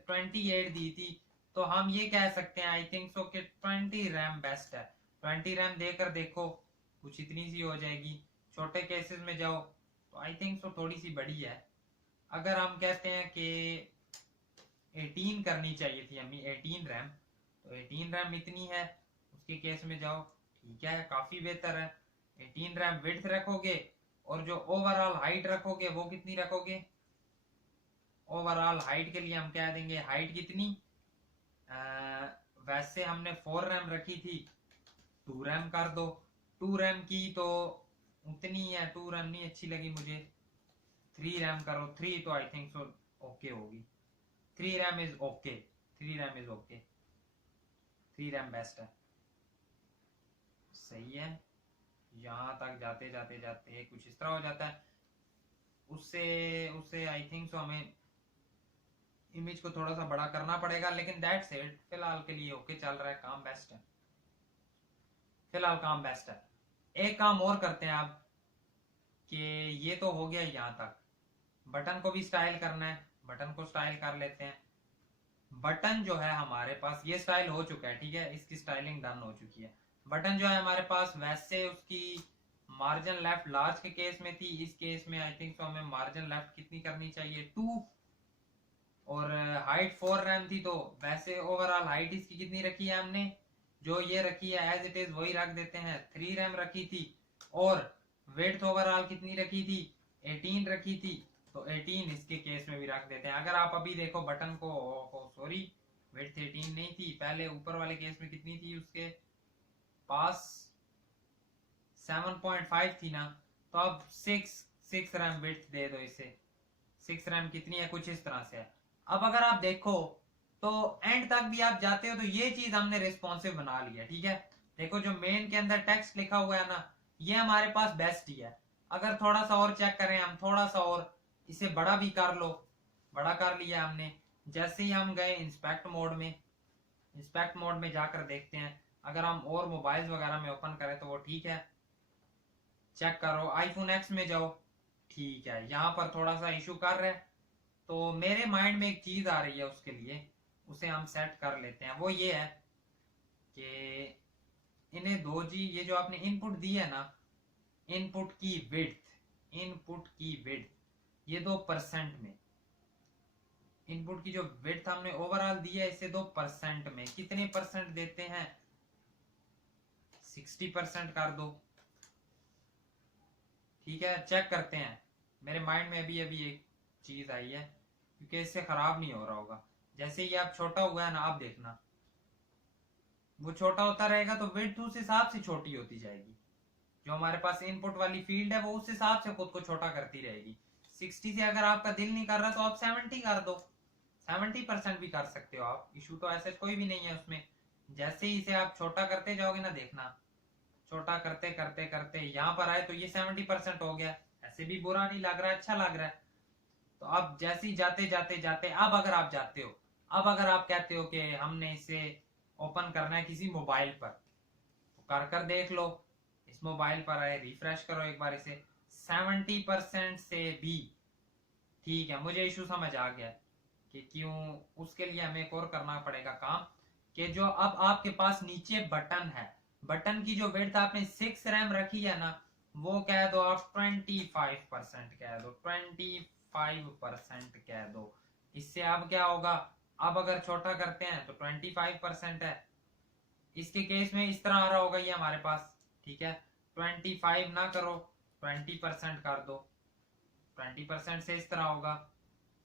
28 दी थी तो हम ये कह सकते हैं आई थिंक सो कि 20 रैम बेस्ट है। 20 रैम देकर देखो, कुछ इतनी सी हो जाएगी। छोटे केसेस में जाओ तो आई थिंक सो थोड़ी सी बड़ी है। अगर हम कहते हैं कि 18 करनी चाहिए थी हमें, 18 रैम, तो 18 रैम इतनी है, उसके केस में जाओ, ठीक है, काफी बेहतर है। 18 रैम विड्थ रखोगे और जो ओवरऑल हाइट रखोगे वो कितनी रखोगे? ओवरऑल हाइट के लिए हम कह देंगे हाइट कितनी, वैसे हमने 4 रैम रखी थी, 2 रैम कर दो। 2 रैम की तो उतनी है, 2 रैम नहीं अच्छी लगी मुझे, 3 रैम करो। 3 तो आई थिंक सो ओके होगी। 3 RAM is okay, 3 RAM is okay, 3 RAM best है, सही है। यहाँ तक जाते जाते जाते कुछ इस तरह हो जाता है। उससे उससे आई थिंक सो हमें इमेज को थोड़ा सा बड़ा करना पड़ेगा, लेकिन दैट्स इट, फिलहाल के लिए ओके चल रहा है, काम बेस्ट है, फिलहाल काम बेस्ट है। एक काम और करते हैं आप, कि ये तो हो गया यहाँ तक, बटन को भी स्टाइल करना है, बटन को स्टाइल कर लेते हैं। बटन जो है हमारे पास ये स्टाइल हो चुका है, ठीक है, इसकी स्टाइलिंग डन हो चुकी है। बटन जो है हमारे पास, वैसे उसकी मार्जिन लेफ्ट लार्ज के केस में थी, इस केस में आई थिंक सो हमें मार्जिन लेफ्ट कितनी करनी चाहिए, 2, और हाइट 4 रैम थी, तो वैसे ओवरऑल हाइट इसकी कितनी रखी है हमने, जो ये रखी है एज इट इज वही रख देते हैं, 3 रैम रखी थी। और विड्थ ओवरऑल कितनी रखी थी, 18 रखी थी, तो 18 इसके केस में भी रख देते हैं। अगर आप अभी देखो बटन को, सॉरी, विड्थ 18 नहीं थी पहले, ऊपर वाले केस में कितनी थी उसके पास, 7.5 थी ना, तो अब 6 रैम विड्थ दे दो इसे। 6 रैम कितनी है, कुछ इस तरह से है। अब अगर आप देखो तो एंड तक भी आप जाते हो तो ये चीज हमने रिस्पॉन्सिव बना लिया, ठीक है। देखो जो मेन के अंदर टेक्स्ट लिखा हुआ है ना, ये हमारे पास बेस्ट ही है। अगर थोड़ा सा और चेक करें हम, थोड़ा सा और इसे बड़ा भी कर लो, बड़ा कर लिया हमने। जैसे ही हम गए इंस्पेक्ट मोड में, इंस्पेक्ट मोड में जाकर देखते हैं, अगर हम और मोबाइल्स वगैरह में ओपन करें तो वो ठीक है। चेक करो आईफोन एक्स में जाओ, ठीक है, यहाँ पर थोड़ा सा इशू कर रहा है, तो मेरे माइंड में एक चीज आ रही है उसके लिए, उसे हम सेट कर लेते हैं। वो ये है कि इन्हें दो जी, ये जो आपने इनपुट दी है ना, इनपुट की विड्थ, इनपुट की विड्थ ये 2% में, इनपुट की जो विड्थ हमने ओवरऑल दी है इसे 2% में कितने परसेंट देते हैं, 60% कर दो, ठीक है। चेक करते हैं, मेरे माइंड में अभी अभी एक चीज आई है, क्योंकि इससे खराब नहीं हो रहा होगा। जैसे ही आप छोटा हुआ है ना, आप देखना वो छोटा होता रहेगा तो विड्थ उस हिसाब से छोटी होती जाएगी। जो हमारे पास इनपुट वाली फील्ड है वो उस हिसाब से खुद को छोटा करती रहेगी। 60 से अगर आपका दिल नहीं कर रहा तो आप 70 कर दो, 70% भी कर सकते हो आप, इशू तो ऐसे कोई भी नहीं है उसमें। जैसे ही इसे आप छोटा करते जाओगे ना, देखना छोटा करते करते करते यहाँ पर आए तो ये 70% हो गया, ऐसे भी बुरा नहीं लग रहा है, अच्छा लग रहा है। तो अब जैसे ही जाते जाते जाते, अब अगर आप जाते हो, अब अगर आप कहते हो कि हमने इसे ओपन करना है किसी मोबाइल पर, तो कर कर देख लो, इस मोबाइल पर आए, रिफ्रेश करो एक बार इसे, 70% से भी ठीक है। मुझे इशू समझ आ गया कि क्यों, उसके लिए हमें एक और करना पड़ेगा काम, कि जो अब आपके पास नीचे बटन है, बटन की जो विड्थ आपने 6 रैम रखी है ना, वो कह दो आप 25% कह दो, 25% कह दो। इससे अब क्या होगा, अब अगर छोटा करते हैं तो 25% है, इसके केस में इस तरह आ रहा होगा ये हमारे पास, ठीक है। 25 ना करो, 20% कर दो, 20% से इस तरह होगा।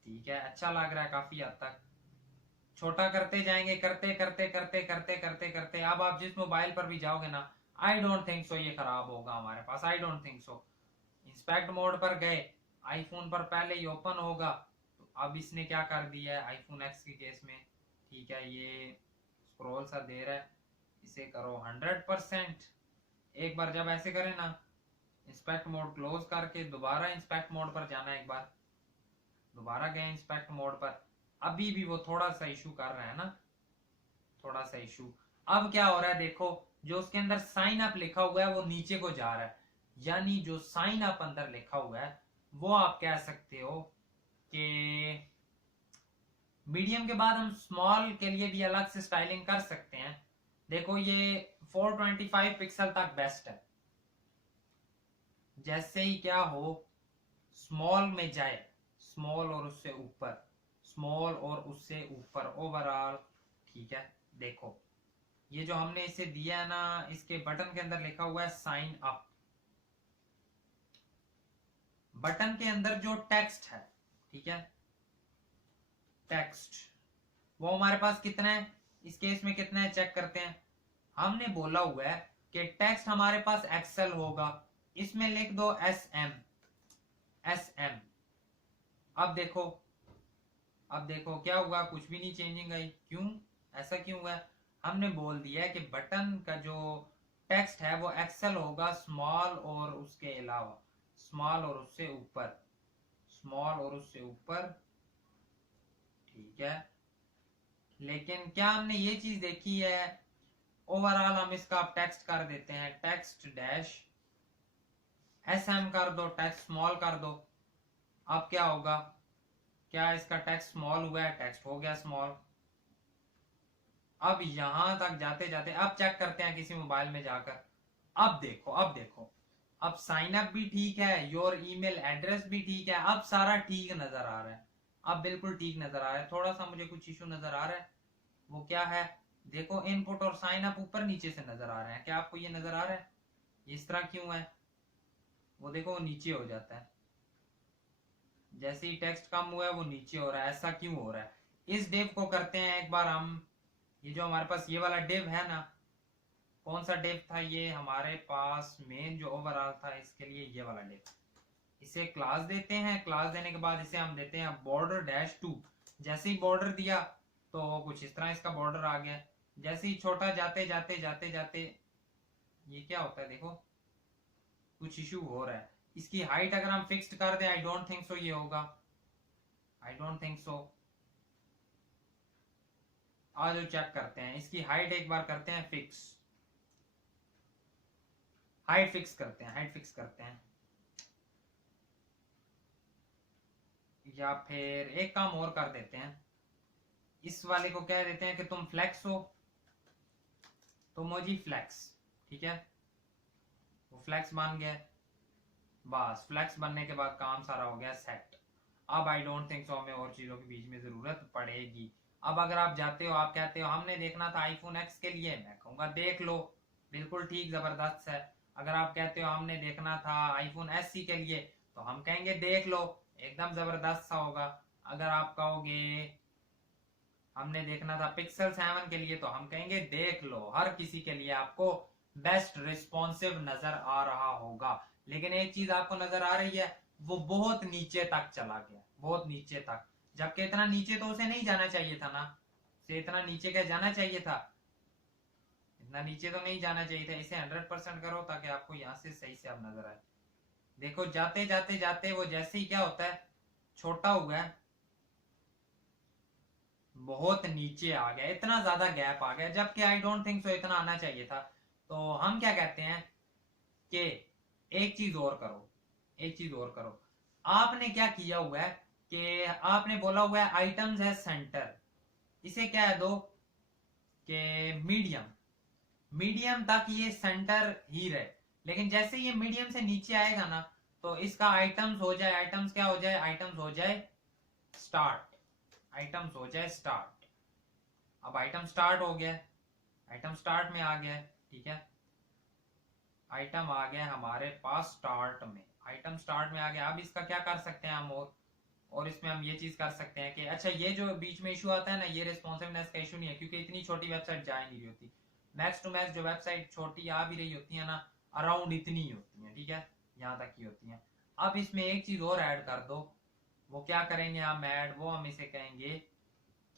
ठीक है, अच्छा लग रहा है काफी हद तक। छोटा करते जाएंगे, करते करते करते करते करते करते अब आप जिस मोबाइल पर भी जाओगे ना, आई डोंट थिंक सो ये खराब होगा हमारे पास, I don't think so. Inspect mode पर गए, आईफोन पर पहले ही ओपन होगा। तो अब इसने क्या कर दिया है आईफोन एक्स के केस में, ठीक है, ये स्क्रॉल सा दे रहा है, इसे करो 100%। एक बार जब ऐसे करें ना, इंस्पेक्ट मोड क्लोज करके दोबारा इंस्पेक्ट मोड पर जाना, एक बार दोबारा गए इंस्पेक्ट मोड पर, अभी भी वो थोड़ा सा इशू कर रहा है ना, थोड़ा सा इशू। अब क्या हो रहा है देखो, जो उसके अंदर साइन अप लिखा हुआ है वो नीचे को जा रहा है, यानी जो साइन अप अंदर लिखा हुआ है वो आप कह सकते हो कि मीडियम के बाद हम स्मॉल के लिए भी अलग से स्टाइलिंग कर सकते हैं। देखो ये 425 पिक्सल तक बेस्ट है। जैसे ही क्या हो स्मॉल में जाए, स्मॉल और उससे ऊपर, स्मॉल और उससे ऊपर ओवरऑल, ठीक है। देखो ये जो हमने इसे दिया है ना, इसके बटन के अंदर लिखा हुआ है साइन अप। बटन के अंदर जो टेक्स्ट है, ठीक है, टेक्स्ट वो हमारे पास कितना है, इस केस में कितना है चेक करते हैं। हमने बोला हुआ है कि टेक्स्ट हमारे पास एक्सेल होगा, इसमें लिख दो SM, SM। अब देखो क्या हुआ, कुछ भी नहीं चेंजिंग आई, क्यों, ऐसा क्यों हुआ? हमने बोल दिया है कि बटन का जो टेक्स्ट है वो एक्सेल होगा, स्मॉल और उसके अलावा, स्मॉल और उससे ऊपर, स्मॉल और उससे ऊपर, ठीक है। लेकिन क्या हमने ये चीज देखी है, ओवरऑल हम इसका टेक्स्ट कर देते हैं, टेक्स्ट डैश SM कर दो, टेक्स्ट स्मॉल कर दो। अब क्या होगा, क्या इसका टेक्स्ट स्मॉल हुआ है, टेक्स्ट हो गया स्मॉल। अब यहां तक जाते जाते अब चेक करते हैं किसी मोबाइल में जाकर, अब देखो अब साइन अप भी ठीक है, योर ईमेल एड्रेस भी ठीक है, अब सारा ठीक नजर आ रहा है, अब बिल्कुल ठीक नजर आ रहा है। थोड़ा सा मुझे कुछ इशू नजर आ रहा है, वो क्या है देखो, इनपुट और साइन अप ऊपर नीचे से नजर आ रहे हैं, क्या आपको ये नजर आ रहा है इस तरह क्यों है? वो देखो वो नीचे हो जाता है, जैसे ही टेक्स्ट कम हुआ है वो नीचे हो रहा है, ऐसा क्यों हो रहा है? इस डिव को करते हैं एक बार हम, ये जो हमारे पास ये वाला डिव है ना, कौन सा डिव था ये हमारे पास, मेन जो ओवरऑल था इसके लिए ये वाला डिव, इसे क्लास देते हैं। क्लास देने के बाद इसे हम देते हैं बॉर्डर डैश 2। जैसे ही बॉर्डर दिया तो कुछ इस तरह इसका बॉर्डर आ गया। जैसे ही छोटा जाते जाते जाते जाते ये क्या होता है देखो, कुछ इशू हो रहा है। इसकी हाइट अगर हम फिक्स्ड कर दें, आई डोंट थिंक सो ये होगा, आई डोंट थिंक सो। आज जो चेक करते हैं इसकी हाइट, एक बार करते हैं फिक्स, हाइट फिक्स करते हैं, हाइट फिक्स करते हैं। या फिर एक काम और कर देते हैं, इस वाले को कह देते हैं कि तुम फ्लेक्स हो, तो मोजी फ्लेक्स, ठीक है, वो फ्लेक्स बन गया। बस फ्लेक्स बनने के बाद काम सारा हो गया सेट। अब आई डोंट थिंक सो हमें और चीजों के बीच में जरूरत पड़ेगी। अब अगर आप जाते हो, आप कहते हो हमने देखना था आईफोन एक्स के लिए, मैं कहूंगा देख लो, बिल्कुल ठीक जबरदस्त है। अगर आप कहते हो हमने देखना था आईफोन SE के लिए, तो हम कहेंगे देख लो, एकदम जबरदस्त सा होगा। अगर आप कहोगे हमने देखना था पिक्सल 7 के लिए, तो हम कहेंगे देख लो, हर किसी के लिए आपको बेस्ट रिस्पॉन्सिव नजर आ रहा होगा। लेकिन एक चीज आपको नजर आ रही है, वो बहुत नीचे तक चला गया, बहुत नीचे तक, जबकि इतना नीचे तो उसे नहीं जाना चाहिए था ना, उसे इतना नीचे क्या जाना चाहिए था, इतना नीचे तो नहीं जाना चाहिए था। इसे 100% करो ताकि आपको यहाँ से सही से अब नजर आए। देखो जाते जाते जाते वो जैसे ही क्या होता है, छोटा हुआ है, बहुत नीचे आ गया, इतना ज्यादा गैप आ गया, जबकि आई डोंट थिंक सो इतना आना चाहिए था। तो हम क्या कहते हैं कि एक चीज और करो, एक चीज और करो। आपने क्या किया हुआ है कि आपने बोला हुआ है आइटम्स है सेंटर, इसे क्या है दो कि मीडियम, मीडियम तक ये सेंटर ही रहे। लेकिन जैसे ये मीडियम से नीचे आएगा ना, तो इसका आइटम्स हो जाए, आइटम्स क्या हो जाए, आइटम्स हो जाए स्टार्ट, आइटम्स हो जाए स्टार्ट। अब आइटम स्टार्ट हो गया, आइटम स्टार्ट में आ गया है, ठीक है। आइटम आ गया हमारे पास स्टार्ट में, आइटम स्टार्ट में आ गया। अब इसका क्या कर सकते हैं हम, और इसमें हम ये चीज कर सकते हैं कि अच्छा ये जो बीच में इशू आता है ना, ये रिस्पॉन्सिवनेस का इशू नहीं है, क्योंकि इतनी छोटी वेबसाइट जा ही नहीं रही होती। मैक्स टू मैक्स जो वेबसाइट छोटी आ भी रही होती है ना, अराउंड इतनी ही होती है, ठीक है, यहाँ तक की होती है। अब इसमें एक चीज और ऐड कर दो, वो क्या करेंगे हम ऐड, वो हम इसे कहेंगे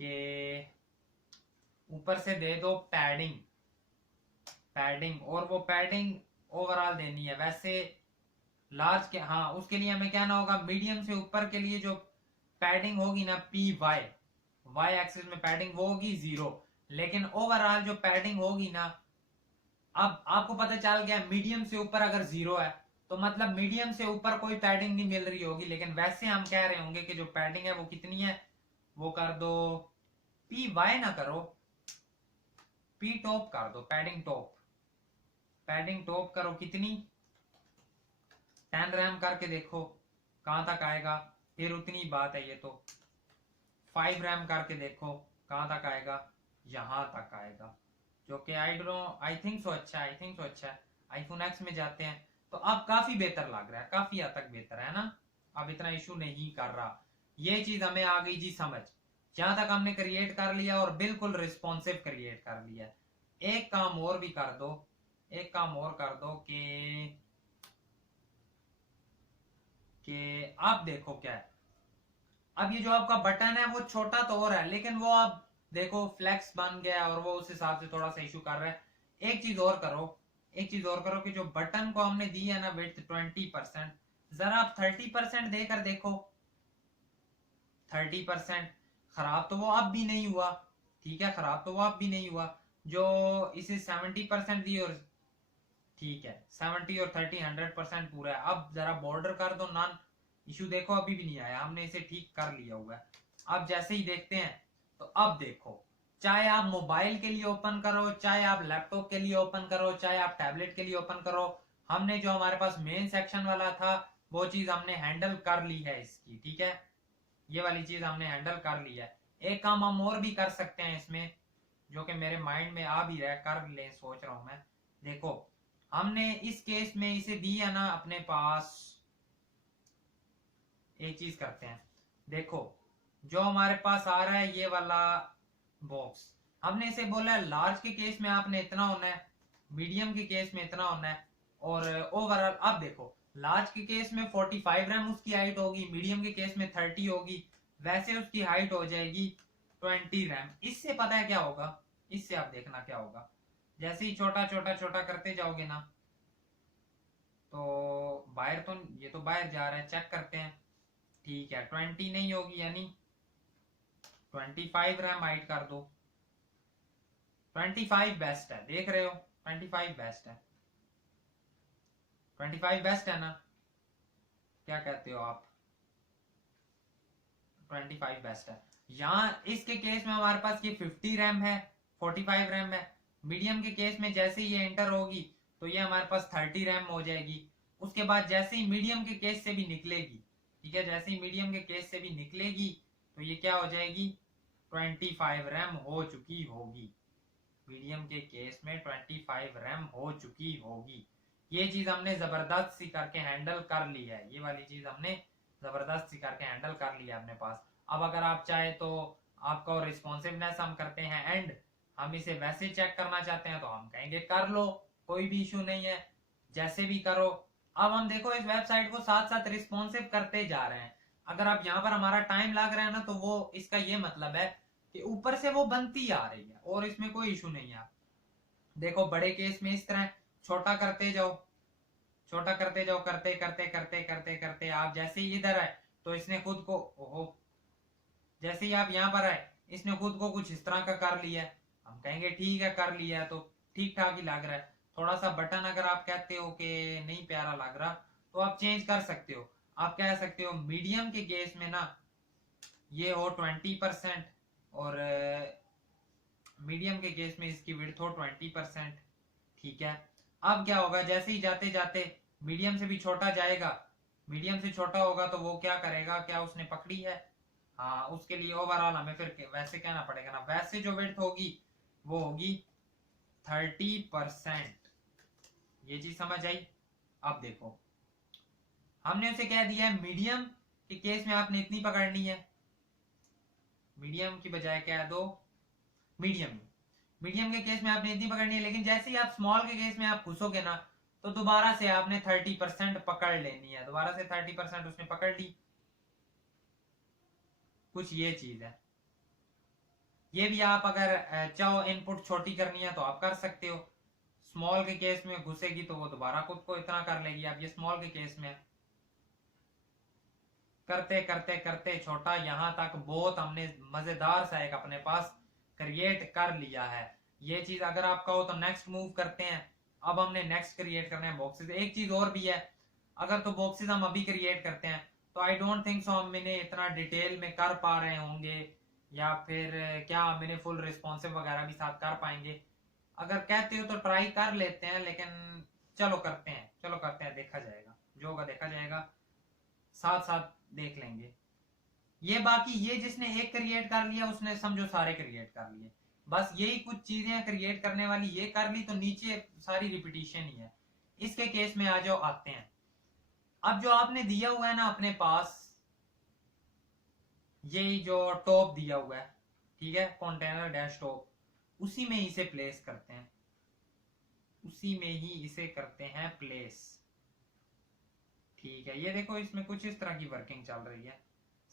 कि ऊपर से दे दो पैडिंग, पैडिंग, और वो पैडिंग ओवरऑल देनी है। वैसे लार्ज के, हाँ उसके लिए हमें क्या ना होगा, मीडियम से ऊपर के लिए जो पैडिंग होगी ना, पी वाई एक्सिस में पैडिंग वो होगी 0, लेकिन ओवरऑल जो पैडिंग होगी ना, अब आपको पता चल गया मीडियम से ऊपर अगर 0 है तो मतलब मीडियम से ऊपर कोई पैडिंग नहीं मिल रही होगी, लेकिन वैसे हम कह रहे होंगे कि जो पैडिंग है वो कितनी है, वो कर दो पी वाई ना करो, पी टॉप कर दो, पैडिंग टॉप, पैडिंग टॉप करो कितनी, 10 रैम करके देखो कहां तक आएगा, फिर उतनी बात है ये तो। 5 रैम करके देखो कहां तक आएगा, यहां तक आएगा, जो कि आई थिंक सो अच्छा है, आई थिंक सो अच्छा है। आईफोन एक्स में जाते हैं तो अब काफी बेहतर लग रहा है, काफी हद तक बेहतर है ना, अब इतना इशू नहीं कर रहा। ये चीज हमें आ गई जी समझ, जहां तक हमने क्रिएट कर लिया और बिल्कुल रिस्पॉन्सिव क्रिएट कर लिया। एक काम और भी कर दो, एक काम और कर दो कि आप देखो क्या है, अब ये जो आपका बटन है वो छोटा तो हो रहा है, लेकिन वो आप देखो फ्लेक्स बन गया और वो उस हिसाब से थोड़ा सा इशू कर रहा है। एक चीज और करो, एक चीज और करो कि जो बटन को हमने दी है ना विड्थ 20%, जरा आप 30% देकर देखो। 30% खराब तो वो अब भी नहीं हुआ, ठीक है, खराब तो वो अब भी नहीं हुआ। जो इसे 70% दी और ठीक है 70 और 30 100% पूरा है। अब जरा बॉर्डर कर दो नॉन इशू, देखो अभी भी नहीं आया, हमने इसे ठीक कर लिया हुआ है। अब जैसे ही देखते हैं तो अब देखो, चाहे आप मोबाइल के लिए ओपन करो, चाहे आप लैपटॉप के लिए ओपन करो, चाहे आप टैबलेट के लिए ओपन करो, हमने जो हमारे पास मेन सेक्शन वाला था वो चीज हमने हैंडल कर ली है इसकी, ठीक है, ये वाली चीज हमने हैंडल कर ली है। एक काम हम और भी कर सकते हैं इसमें, जो कि मेरे माइंड में आ भी रहा है, कर ले सोच रहा हूं मैं। देखो हमने इस केस में इसे दिया ना अपने पास, एक चीज करते हैं, देखो जो हमारे पास आ रहा है ये वाला बॉक्स, हमने इसे बोला है लार्ज के केस में आपने इतना होना है, मीडियम के केस में इतना होना है, और ओवरऑल अब देखो लार्ज के केस में 45 रैम उसकी हाइट होगी, मीडियम के केस में 30 होगी, वैसे उसकी हाइट हो जाएगी 20 रैम। इससे पता है क्या होगा, इससे आप देखना क्या होगा, जैसे ही छोटा छोटा छोटा करते जाओगे ना, तो बाहर तो ये तो बाहर जा रहा है, चेक करते हैं, ठीक है 20 नहीं होगी, यानी 25 रैम हाइट कर दो। 25 बेस्ट है, देख रहे हो 25 बेस्ट है, 25 बेस्ट है ना, क्या कहते हो आप, 25 बेस्ट है। यहाँ इसके केस में हमारे पास ये 50 रैम है, 45 रैम है। मीडियम के केस में जैसे ही ये एंटर होगी तो ये हमारे पास 30 रैम हो जाएगी। उसके बाद जैसे ही मीडियम के केस से भी निकलेगी, ठीक है, जैसे ही मीडियम के केस से भी निकलेगी तो ये क्या हो जाएगी, 25 रैम हो चुकी होगी, मीडियम के केस में 25 रैम हो चुकी होगी। ये चीज हमने जबरदस्त सी करके हैंडल कर ली है, ये वाली चीज हमने जबरदस्त सी करके हैंडल कर लिया अपने पास। अब अगर आप चाहे तो आपका रिस्पॉन्सिवनेस हम करते हैं एंड हम इसे वैसे चेक करना चाहते हैं तो हम कहेंगे कर लो, कोई भी इशू नहीं है, जैसे भी करो। अब हम देखो इस वेबसाइट को साथ साथ रिस्पॉन्सिव करते जा रहे हैं। अगर आप यहाँ पर हमारा टाइम लग रहा है ना, तो वो इसका ये मतलब है कि ऊपर से वो बनती आ रही है और इसमें कोई इशू नहीं है। देखो बड़े केस में इस तरह छोटा करते जाओ, छोटा करते जाओ, करते करते करते करते करते आप जैसे ही इधर आए तो इसने खुद को, ओहो, जैसे ही आप यहाँ पर आए इसने खुद को कुछ इस तरह का कर लिया है। हम कहेंगे ठीक है कर लिया है तो ठीक ठाक ही लग रहा है। थोड़ा सा बटन अगर आप कहते हो कि नहीं प्यारा लग रहा तो आप चेंज कर सकते हो, आप कह सकते हो मीडियम के केस में ना ये हो 20% और मीडियम के केस में इसकी विड्थ हो 20%, ठीक है। अब क्या होगा, जैसे ही जाते जाते मीडियम से भी छोटा जाएगा, मीडियम से छोटा होगा तो वो क्या करेगा, क्या उसने पकड़ी है, हाँ उसके लिए ओवरऑल हमें फिर वैसे कहना पड़ेगा ना, वैसे जो विड्थ होगी वो होगी 30%, ये चीज समझ आई। अब देखो हमने उसे कह दिया है मीडियम के केस में आपने इतनी पकड़नी है, मीडियम की बजाय क्या दो मीडियम, मीडियम के केस में आपने इतनी पकड़नी है, लेकिन जैसे ही आप स्मॉल के केस में आप घुसोगे ना तो दोबारा से आपने 30% पकड़ लेनी है, दोबारा से 30% उसने पकड़ ली। कुछ ये चीज है। ये भी आप अगर चाहो इनपुट छोटी करनी है तो आप कर सकते हो। स्मॉल के केस में घुसेगी तो वो दोबारा खुद को इतना कर लेगी। अब ये स्मॉल के केस में करते करते करते छोटा यहां तक बहुत हमने मजेदार सा एक अपने पास क्रिएट कर लिया है। ये चीज अगर आप कहो तो नेक्स्ट मूव करते हैं। अब हमने नेक्स्ट क्रिएट करने हैं बॉक्सेस। एक चीज और भी है, अगर तो बॉक्सेस हम अभी क्रिएट करते हैं तो आई डोंट थिंक सो हम इन्हें इतना डिटेल में कर पा रहे होंगे, या फिर क्या हम इन्हें फुल रिस्पॉन्सिव वगैरह भी साथ कर पाएंगे। अगर कहते हो तो ट्राई कर लेते हैं, लेकिन चलो करते हैं, चलो करते हैं, देखा जाएगा, जो होगा देखा जाएगा, साथ साथ देख लेंगे। ये बाकी ये जिसने एक क्रिएट कर लिया उसने समझो सारे क्रिएट कर लिए। बस यही कुछ चीजें क्रिएट करने वाली, ये कर ली तो नीचे सारी रिपीटिशन ही है। इसके केस में आ जाओ, आते हैं। अब जो आपने दिया हुआ है ना अपने पास, ये जो टॉप दिया हुआ है, ठीक है, कंटेनर डैश टॉप, उसी में इसे प्लेस करते हैं, उसी में ही इसे करते हैं प्लेस। ठीक है, ये देखो इसमें कुछ इस तरह की वर्किंग चल रही है,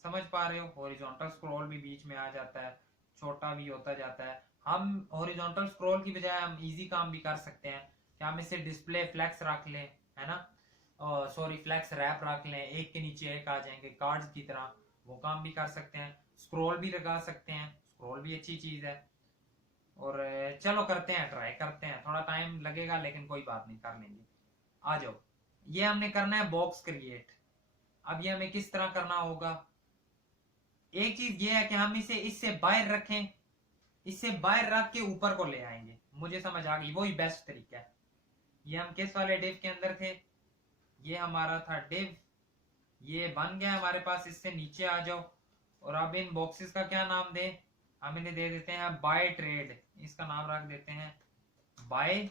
समझ पा रहे हो। हॉरिजॉन्टल स्क्रॉल भी बीच में आ जाता है, छोटा भी होता जाता है। हम हॉरिजॉन्टल स्क्रॉल की बजाय हम इजी काम भी कर सकते हैं कि हम इसे डिस्प्ले फ्लैक्स रख लें, है ना, सॉरी फ्लैक्स रैप रख लें, एक के नीचे एक आ जाएंगे कार्ड्स की तरह, वो काम भी कर सकते हैं। स्क्रॉल भी लगा सकते हैं, स्क्रॉल भी अच्छी चीज है। और चलो करते हैं, ट्राई करते हैं, थोड़ा टाइम लगेगा लेकिन कोई बात नहीं, कर लेंगे। आ जाओ, ये हमने करना है बॉक्स क्रिएट। अब ये हमें किस तरह करना होगा, एक चीज ये है कि हम इसे इससे बाहर रखें, इससे बाहर रख के ऊपर को ले आएंगे। मुझे समझ आ गई, वही बेस्ट तरीका है। ये हम किस वाले डिव के अंदर थे, ये हमारा था डिव, ये बन गया हमारे पास। इससे नीचे आ जाओ और अब इन बॉक्सेस का क्या नाम दे, हम इन्हें दे देते हैं बाय ट्रेड, इसका नाम रख देते हैं बाय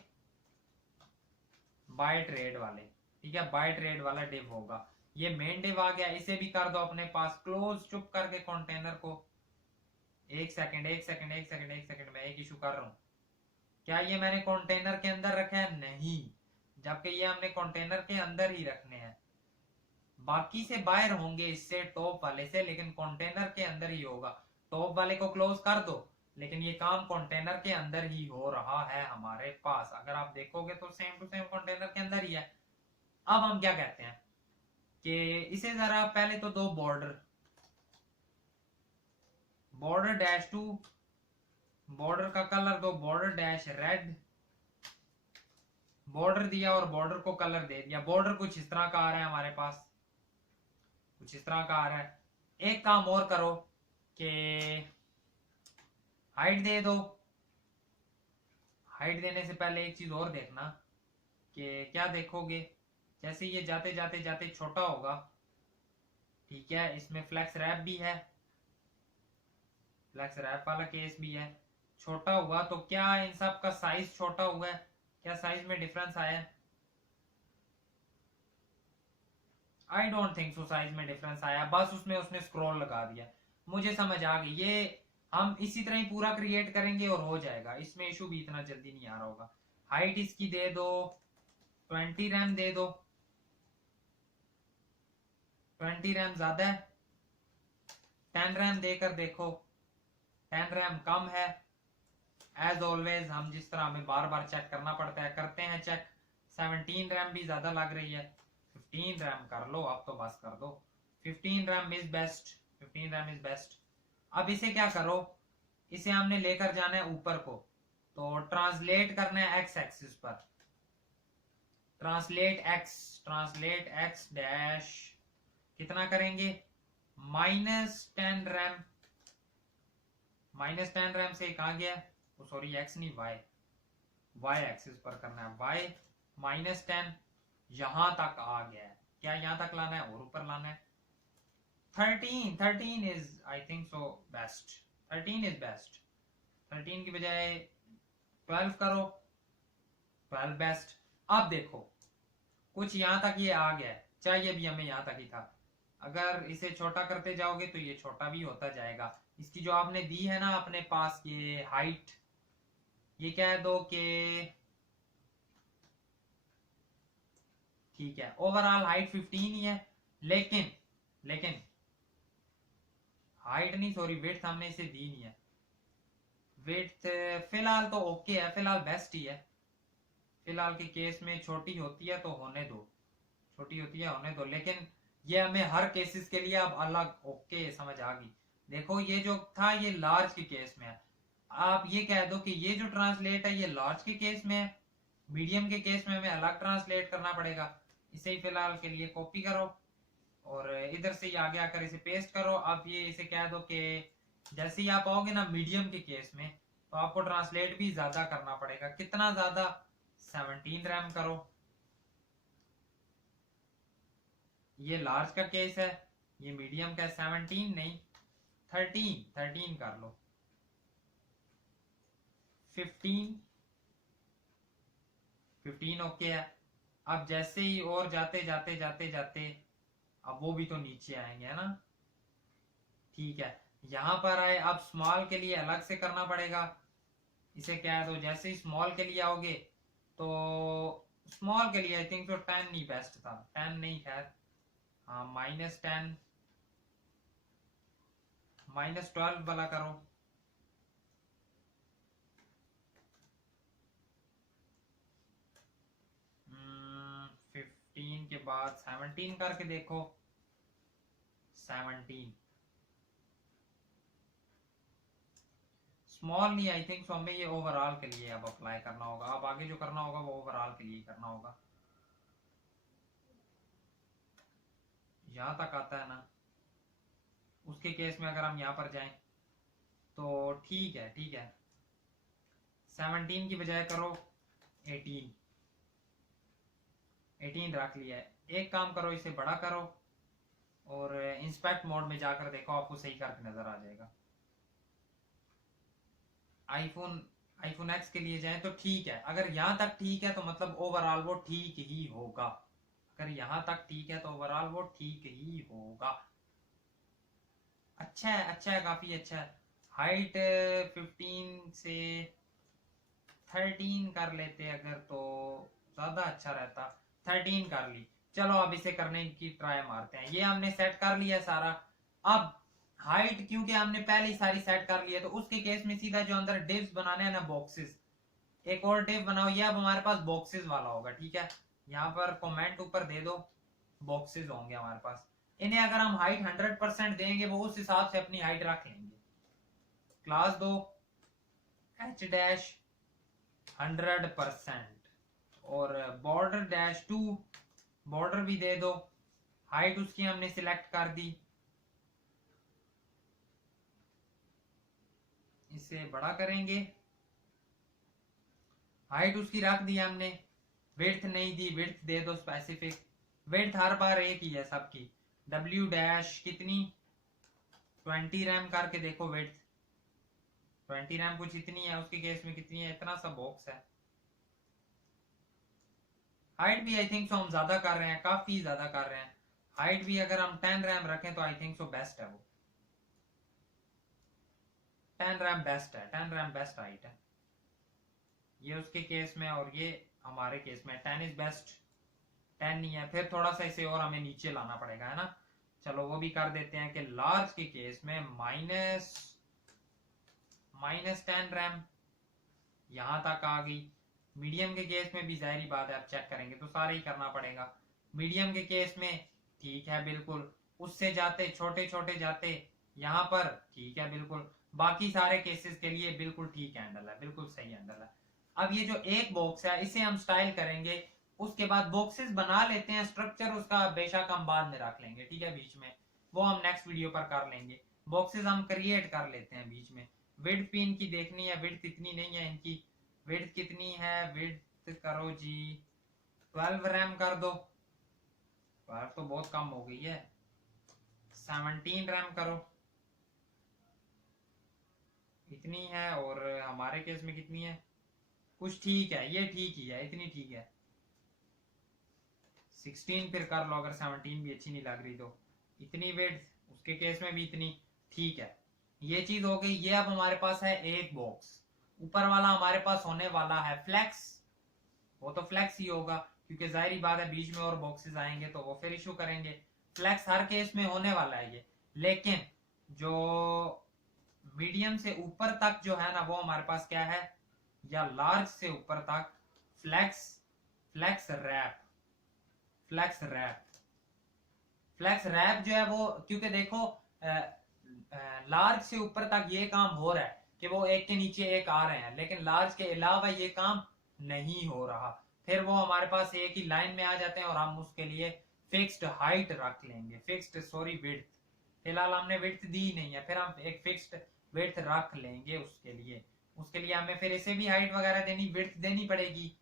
बाय ट्रेड वाले। ठीक है, बाय ट्रेड वाला डिव होगा। ये मेन डिव आ गया, इसे भी कर दो अपने पास क्लोज, चुप करके कंटेनर को। एक सेकंड एक सेकंड एक सेकंड एक सेकंड, मैं एक इशू कर रहा हूं। क्या ये मैंने कंटेनर के अंदर रखा है? नहीं, जबकि ये हमने कंटेनर के अंदर ही रखने हैं। बाकी से बाहर होंगे इससे, टॉप वाले से, लेकिन कंटेनर के अंदर ही होगा। टॉप वाले को क्लोज कर दो, लेकिन ये काम कंटेनर के अंदर ही हो रहा है हमारे पास। अगर आप देखोगे तो सेम टू सेम कंटेनर के अंदर ही है। अब हम क्या कहते हैं कि इसे जरा पहले तो दो border, border dash two, border का कलर दो बॉर्डर डैश रेड, बॉर्डर दिया और बॉर्डर को कलर दे दिया। बॉर्डर कुछ इस तरह का आ रहा है हमारे पास, कुछ इस तरह का आ रहा है। एक काम और करो कि हाइट दे दो। हाइट देने से पहले एक चीज और देखना कि क्या देखोगे, जैसे ये जाते जाते जाते छोटा होगा, ठीक है, इसमें फ्लैक्स रैप भी है, फ्लैक्स रैप वाला केस भी है। छोटा हुआ तो क्या इन सब का साइज छोटा हुआ है, क्या साइज में डिफरेंस आया है? आई डोंट थिंक सो साइज में डिफरेंस आया, बस उसमें उसने स्क्रॉल लगा दिया। मुझे समझ आ गई, ये हम इसी तरह ही पूरा क्रिएट करेंगे और हो जाएगा, इसमें इशू भी इतना जल्दी नहीं आ रहा होगा। हाइट इसकी दे दो 20 रैम दे दो, 20 रैम ज्यादा है, 10 रैम देकर देखो, 10 रैम कम है। एज ऑलवेज हम जिस तरह हमें बार बार चेक करना पड़ता है, करते हैं चेक। 17 रैम भी ज्यादा लग रही है, 15 रैम कर लो, अब तो बस कर दो। 15 RAM is best, 15 RAM is best. अब इसे क्या करो, इसे हमने लेकर जाना है ऊपर को, तो ट्रांसलेट करना है एक्स एक्सिस पर। ट्रांसलेट एक्स डैश कितना करेंगे, -10 रैम। -10 रैम से कहा गया, सॉरी एक्स नहीं वाई एक्सिस पर करना है। वाई -10 यहां तक आ गया है, क्या यहां तक लाना है और ऊपर लाना है? 13 is I think so best, 13 is best. 13 की बजाय 12 करो, 12 बेस्ट। अब देखो कुछ यहाँ तक ये आ गया है, चाहिए भी हमें यहाँ तक ही था। अगर इसे छोटा करते जाओगे तो ये छोटा भी होता जाएगा। इसकी जो आपने दी है ना अपने पास ये हाइट, ये कह दो कि ठीक है ओवरऑल हाइट 15 ही है, लेकिन लेकिन हाइट नहीं सॉरी वेट हमने इसे दी नहीं है। वेट फिलहाल तो ओके है, फिलहाल बेस्ट ही है। फिलहाल के केस में छोटी होती है तो होने दो, छोटी होती है होने दो, लेकिन ये हमें हर केसेस के लिए अब अलग ओके समझ आ गई। देखो ये जो था ये लार्ज के केस में है, आप ये कह दो कि ये जो ट्रांसलेट है ये लार्ज के केस में है, मीडियम के केस में हमें अलग ट्रांसलेट करना पड़ेगा। इसे ही फिलहाल के लिए कॉपी करो और इधर से ही आगे आकर इसे पेस्ट करो। अब ये इसे कह दो कि जैसे ही आप आओगे ना मीडियम के केस में तो आपको ट्रांसलेट भी ज्यादा करना पड़ेगा। कितना ज्यादा? 17 रैम करो। ये लार्ज का केस है, ये मीडियम का 17 नहीं 13 कर लो। 15 ओके है। अब जैसे ही और जाते जाते जाते जाते अब वो भी तो नीचे आएंगे है ना, ठीक है। यहां पर आए, अब स्मॉल के लिए अलग से करना पड़ेगा। इसे क्या है तो जैसे ही स्मॉल के लिए आओगे तो स्मॉल के लिए आई थिंक तो 10 नहीं बेस्ट था, 10 नहीं खैर हाँ -10 -12 वाला करो। 15 के बाद 17 करके देखो। 17 स्मॉल नहीं आई थिंक सो, हमें ये ओवरऑल के लिए अब अप्लाई करना होगा। अब आगे जो करना होगा वो ओवरऑल के लिए करना होगा। यहां तक आता है ना, उसके केस में अगर हम यहाँ पर जाएं तो ठीक है ठीक है। 17 की बजाय करो 18 रख लिया है। एक काम करो इसे बड़ा करो और इंस्पेक्ट मोड में जाकर देखो, आपको सही करके नजर आ जाएगा। आईफोन एक्स के लिए जाए तो ठीक है, अगर यहाँ तक ठीक है तो मतलब ओवरऑल वो ठीक ही होगा। अगर यहाँ तक ठीक है तो ओवरऑल वो ठीक ही होगा। अच्छा है काफी अच्छा है। हाइट 15 से 13 कर लेते अगर तो ज्यादा अच्छा रहता। 13 कर ली। चलो अब इसे करने की ट्राई मारते हैं। ये हमने सेट कर लिया सारा। अब हाइट क्योंकि हमने पहले ही सारी सेट कर लिया तो उसके केस में सीधा जो अंदर डिव्स बनाने हैं ना बॉक्सेस, एक और डिव बनाओ। ये अब हमारे पास बॉक्सेस वाला होगा, ठीक है। यहाँ पर कमेंट ऊपर दे दो, बॉक्सेस होंगे हमारे पास। इन्हें अगर हम हाइट 100% देंगे वो उस हिसाब से अपनी हाइट रख लेंगे। क्लास दो h-100% और बॉर्डर -2 बॉर्डर भी दे दो। हाइट उसकी हमने सिलेक्ट कर दी, इसे बड़ा करेंगे। हाइट उसकी रख दी हमने, विड्थ नहीं दी, विड्थ दे दो स्पेसिफिक। विड्थ हर बार एक ही है सबकी, W- कितनी 20 रैम करके देखो। विड्थ 20 रैम कुछ इतनी है, उसके केस में कितनी है, इतना सा बॉक्स है। हाइट भी आई थिंक सो हम ज्यादा कर रहे हैं, काफी ज्यादा कर रहे हैं। हाइट भी अगर हम 10 रैम रखें तो आई थिंक सो बेस्ट है वो। 10 रैम बेस्ट है, 10 रैम बेस्ट हाइट है ये उसके केस में, और ये हमारे केस में 10 इज बेस्ट। 10 नहीं है, फिर थोड़ा सा इसे और हमें नीचे लाना पड़ेगा है ना। चलो वो भी कर देते हैं कि लार्ज के केस में -10 रैम यहां तक आ गई। मीडियम के केस में भी जाहिर बात है, आप चेक करेंगे तो सारे ही करना पड़ेगा। मीडियम के केस में ठीक है बिल्कुल, उससे जाते छोटे छोटे जाते यहाँ पर ठीक है बिल्कुल। बाकी सारे केसेस के लिए बिल्कुल ठीक हैंडल है, बिल्कुल सही हैंडल है। अब ये जो एक बॉक्स है इसे हम स्टाइल करेंगे, उसके बाद बॉक्सेस बना लेते हैं। स्ट्रक्चर उसका बेशक हम बाद में रख लेंगे, ठीक है, बीच में वो हम नेक्स्ट वीडियो पर कर लेंगे। बॉक्सेस हम क्रिएट कर लेते हैं बीच में। विड्थ भी इनकी देखनी है, विड्थ इतनी नहीं है इनकी। विड्थ कितनी है, विड्थ करो जी 12 रैम कर दो। 12 तो बहुत कम हो गई है। 17 रैम करो, इतनी है। और हमारे केस में कितनी है, कुछ ठीक है, ये ठीक ही है, इतनी ठीक है। 16 फिर कर लो, अगर 17 भी अच्छी नहीं लग रही तो इतनी विड्थ, उसके केस में भी इतनी, ठीक है। ये चीज हो गई। ये अब हमारे पास है एक बॉक्स। ऊपर वाला हमारे पास होने वाला है फ्लेक्स, वो तो फ्लेक्स ही होगा क्योंकि जाहिर बात है बीच में और बॉक्सेस आएंगे तो वो फिर इशू करेंगे। फ्लेक्स हर केस में होने वाला है ये। लेकिन जो मीडियम से ऊपर तक जो है ना वो हमारे पास क्या है, या लार्ज से ऊपर तक flex, flex wrap, flex wrap, flex wrap जो है वो, क्योंकि देखो लार्ज से ऊपर तक ये काम हो रहा है कि वो एक के नीचे एक आ रहे हैं, लेकिन लार्ज के अलावा ये काम नहीं हो रहा। फिर वो हमारे पास एक ही लाइन में आ जाते हैं और हम उसके लिए फिक्स्ड हाइट रख लेंगे, फिक्स्ड सॉरी विड्थ। फिलहाल हमने विड्थ दी नहीं है, फिर हम एक फिक्स्ड विड्थ रख लेंगे उसके लिए। उसके लिए हमें फिर इसे भी हाइट वगैरह देनी, विड्थ देनी पड़ेगी,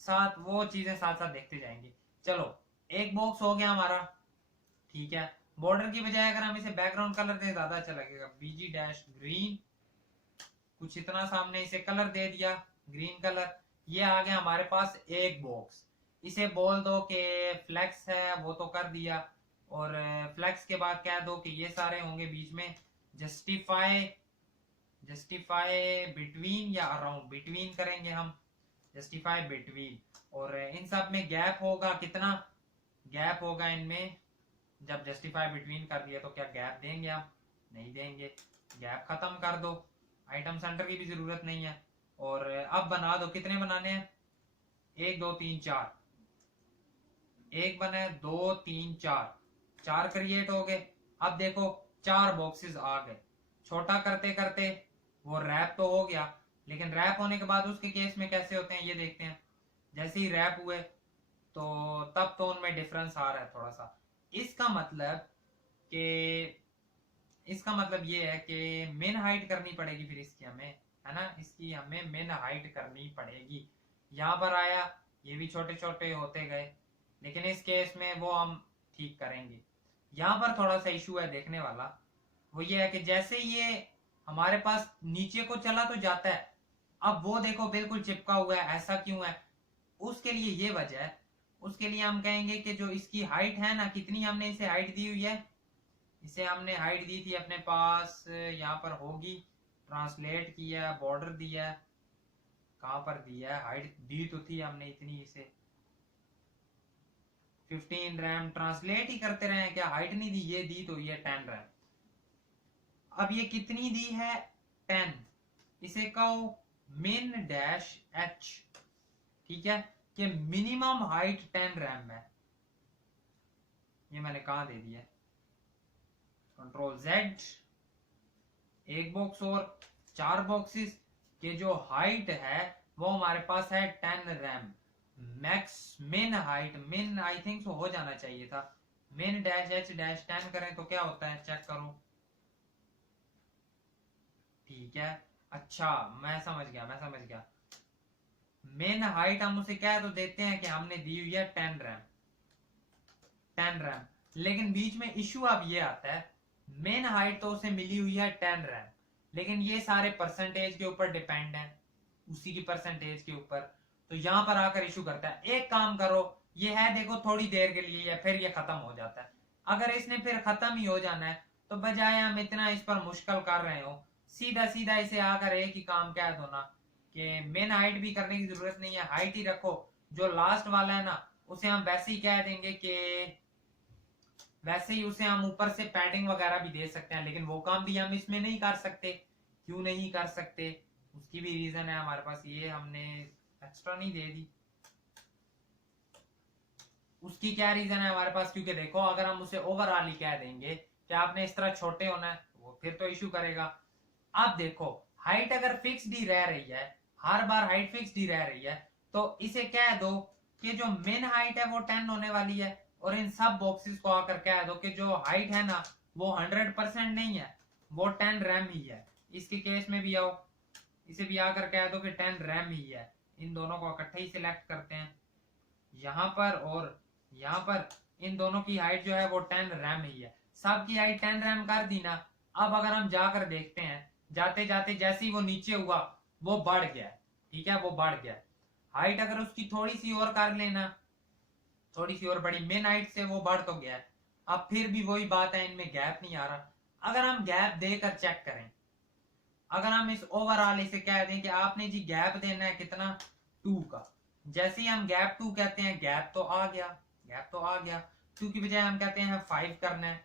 साथ वो चीजें साथ साथ देखते जाएंगे। चलो एक बॉक्स हो गया हमारा, ठीक है। बॉर्डर की बजाय अगर हम इसे बैकग्राउंड कलर दें ज्यादा अच्छा लगेगा, बीजी डैश ग्रीन, कुछ इतना सा हमने इसे कलर दे दिया ग्रीन कलर। ये आ गया हमारे पास एक बॉक्स। इसे बोल दो कि फ्लेक्स है, वो तो कर दिया। और फ्लेक्स के बाद कह दो कि ये सारे होंगे बीच में जस्टिफाई, जस्टिफाई बिटवीन या अराउंड, बिटवीन करेंगे हम, जस्टिफाई बिटवीन। और इन सब में गैप होगा, कितना गैप होगा इनमें, जब जस्टिफाई बिटवीन कर दिया तो क्या गैप देंगे हम, नहीं देंगे, गैप खत्म कर दो, आइटम सेंटर की भी जरूरत नहीं है। और अब बना दो, कितने बनाने हैं, 1 2 3 4, एक बने 2 3 4, 4 क्रिएट हो गए। अब देखो 4 बॉक्सेस आ गए। छोटा करते करते वो रैप तो हो गया, लेकिन रैप होने के बाद उसके केस में कैसे होते हैं ये देखते हैं। जैसे ही रैप हुए तो तब तो उनमें डिफरेंस आ रहा है थोड़ा सा। इसका मतलब कि, इसका मतलब ये है कि मेन हाइट करनी पड़ेगी फिर इसकी हमें, है ना, इसकी हमें मेन हाइट करनी पड़ेगी। यहाँ पर आया, ये भी छोटे छोटे होते गए, लेकिन इस केस में वो हम ठीक करेंगे। यहाँ पर थोड़ा सा इशू है देखने वाला, वो ये है कि जैसे ये हमारे पास नीचे को चला तो जाता है, अब वो देखो बिल्कुल चिपका हुआ है, ऐसा क्यों है, उसके लिए ये वजह है। उसके लिए हम कहेंगे कि जो इसकी हाइट है ना, कितनी हमने इसे हाइट दी हुई है, इसे हमने हाइट दी थी अपने पास, यहाँ पर होगी, ट्रांसलेट किया, बॉर्डर दिया, कहां पर दिया है, हाइट दी तो थी हमने इतनी, इसे 15 रैम, ट्रांसलेट ही करते रहे क्या, हाइट नहीं दी, ये दी तो ये 10 रैम। अब ये कितनी दी है, 10, इसे कहो मिन डैश एच, ठीक है, कि मिनिमम हाइट 10 रैम है। ये मैंने कहा दे दिया, कंट्रोल जेड, एक बॉक्स और 4 बॉक्सेस के जो हाइट है वो हमारे पास है 10 रैम। मैक्स मिन हाइट, मिन आई थिंक सो हो जाना चाहिए था, मिन डैश एच डैश 10 करें तो क्या होता है, चेक करो, ठीक है। अच्छा मैं समझ गया, मैं समझ गया। मेन हाइट हम उसे क्या तो देते हैं कि हमने दी हुई है 10 रैम, 10 रैम। लेकिन बीच में इशू अब ये आता है, मेन हाइट तो उसे मिली हुई है 10 रैम, लेकिन ये सारे परसेंटेज के ऊपर डिपेंड है, उसी की परसेंटेज के ऊपर। तो यहां पर आकर इशू करता है। एक काम करो, ये है देखो थोड़ी देर के लिए, या फिर ये खत्म हो जाता है। अगर इसने फिर खत्म ही हो जाना है तो बजाय हम इतना इस पर मुश्किल कर रहे हो, सीधा सीधा इसे आकर एक ही काम कह दो ना कि मेन हाइट भी करने की जरूरत नहीं है, हाइट ही रखो। जो लास्ट वाला है ना उसे हम वैसे ही कह देंगे कि, वैसे ही उसे हम ऊपर से पैडिंग वगैरह भी दे सकते हैं, लेकिन वो काम भी हम इसमें नहीं कर सकते। क्यों नहीं कर सकते, उसकी भी रीजन है हमारे पास, ये हमने एक्स्ट्रा नहीं दे दी। उसकी क्या रीजन है हमारे पास, क्योंकि देखो अगर हम उसे ओवरऑल ही कह देंगे कि आपने इस तरह छोटे होना है, वो फिर तो इशू करेगा। अब देखो हाइट अगर फिक्स्ड ही रह रही है, हर बार हाइट फिक्स्ड ही रह रही है, तो इसे कह दो कि जो मेन हाइट है वो 10 होने वाली है, और इन सब बॉक्सेस को आकर कह दो कि जो हाइट है ना वो 100% नहीं है, वो 10 रैम ही है। इसके केस में भी आओ, इसे भी आकर कह दो कि 10 रैम ही है। इन दोनों को इकट्ठे ही सिलेक्ट करते हैं यहाँ पर, और यहाँ पर इन दोनों की हाइट जो है वो 10 रैम ही है। सब की हाइट 10 रैम कर दी ना। अब अगर हम जाकर देखते हैं, जाते जाते जैसे ही वो नीचे हुआ वो बढ़ गया, ठीक है, वो बढ़ गया। हाइट अगर उसकी थोड़ी सी और कर लेना, थोड़ी सी और बड़ी मिन हाइट से वो बढ़ तो गया है। अब फिर भी वही बात है, इनमें गैप नहीं आ रहा। अगर हम गैप देकर चेक करें, अगर हम इस ओवरऑल इसे कह दें कि आपने जी गैप देना है कितना 2 का, जैसे ही हम गैप 2 कहते हैं गैप तो आ गया, गैप तो आ गया। 2 की बजाय हम कहते हैं 5 करना है,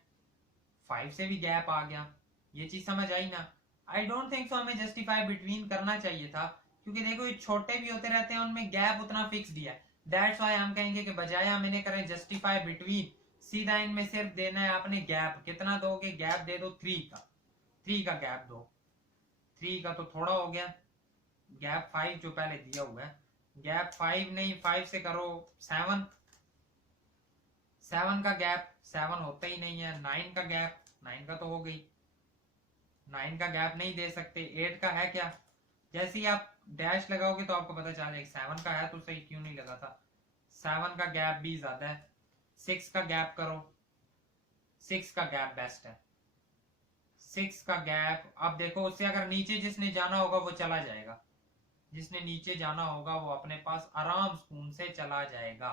5 से भी गैप आ गया। ये चीज समझ आई ना? आई डोंट थिंक सो हमें जस्टिफाई बिटवीन करना चाहिए था, क्योंकि देखो ये छोटे भी होते रहते हैं, उनमें गैप उतना फिक्स दिया है। दैट्स वाई हम कहेंगे कि बजाय हम इन्हें करें जस्टिफाई बिटवीन, सीधा इनमें सिर्फ देना है आपने गैप। कितना दोगे? गैप दे दो 3 का, 3 का गैप दो। 3 का तो थोड़ा हो गया, गैप 5 जो पहले दिया हुआ है, गैप 5 नहीं, 5 से करो 7, 7 का गैप, 7 होता ही नहीं है। 9 का गैप, 9 का तो हो गई, 9 का गैप नहीं दे सकते। 8 का है क्या? जैसे ही आप डैश लगाओगे तो आपको पता चल जाएगा 7 का है तो सही क्यों नहीं लगा था। 7 का गैप भी ज्यादा है। 6 का गैप करो, 6 का गैप बेस्ट है। 6 का गैप, अब देखो उससे अगर नीचे जिसने जाना होगा वो चला जाएगा, जिसने नीचे जाना होगा वो अपने पास आराम सुकून से चला जाएगा।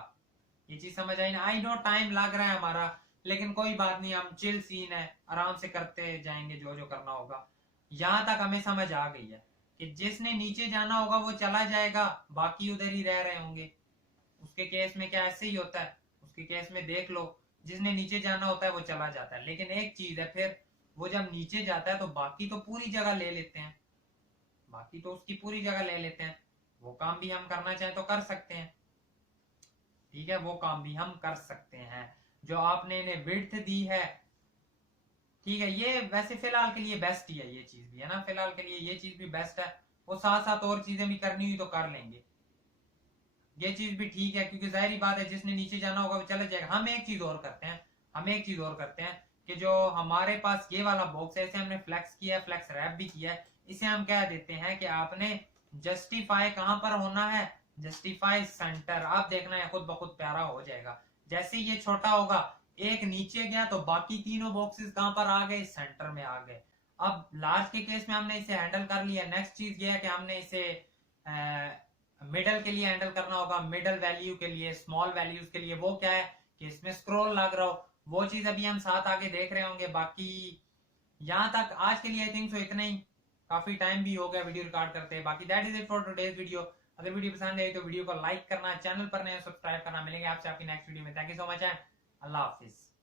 ये चीज समझ आई ना? आई नो टाइम लग रहा है हमारा, लेकिन कोई बात नहीं, हम चिल सीन है, आराम से करते जाएंगे जो जो करना होगा। यहां तक हमें समझ आ गई है कि जिसने नीचे जाना होगा वो चला जाएगा, बाकी उधर ही रह रहे होंगे। उसके केस में क्या ऐसे ही होता है? उसके केस में देख लो, जिसने नीचे जाना होता है वो चला जाता है, लेकिन एक चीज है, फिर वो जब नीचे जाता है तो बाकी तो पूरी जगह ले लेते हैं, बाकी तो उसकी पूरी जगह ले लेते हैं। वो काम भी हम करना चाहें तो कर सकते हैं, ठीक है, वो काम भी हम कर सकते हैं। जो आपने इन्हें विड्थ दी है, ठीक है, ये वैसे फिलहाल के लिए बेस्ट ही है, ये चीज भी है ना, फिलहाल के लिए ये चीज भी बेस्ट है। वो साथ साथ और चीजें भी करनी हुई तो कर लेंगे, ये चीज भी ठीक है, क्योंकि जाहिर बात है जिसने नीचे जाना होगा वो चला जाएगा। हम एक चीज और करते हैं, हम एक चीज और करते हैं कि जो हमारे पास ये वाला बॉक्स है, इसे हमने फ्लेक्स किया है, फ्लेक्स रैप भी किया है, इसे हम कह देते हैं कि आपने जस्टिफाई कहां पर होना है, जस्टिफाई सेंटर। आप देखना है खुद ब खुद प्यारा हो जाएगा। जैसे ये छोटा होगा, एक नीचे गया तो बाकी तीनों बॉक्सेस कहां पर आ गए? सेंटर में आ गए। अब लार्ज के केस में हमने इसे हैंडल कर लिया। नेक्स्ट चीज ये है कि हमने इसे मिडल के लिए हैंडल करना होगा। मिडल वैल्यू के लिए, स्मॉल वैल्यूज के लिए वो क्या है कि इसमें स्क्रॉल लग रहा हो, वो चीज अभी हम साथ आगे देख रहे होंगे। बाकी यहां तक आज के लिए आई थिंक सो इतना ही, काफी टाइम भी हो गया वीडियो रिकॉर्ड करते हैं। बाकी that is it for today's video. अगर वीडियो पसंद आई तो वीडियो को लाइक करना, चैनल पर नए सब्सक्राइब करना। मिलेंगे आपसे आपकी नेक्स्ट वीडियो में। Thank you so much and Allah Hafiz.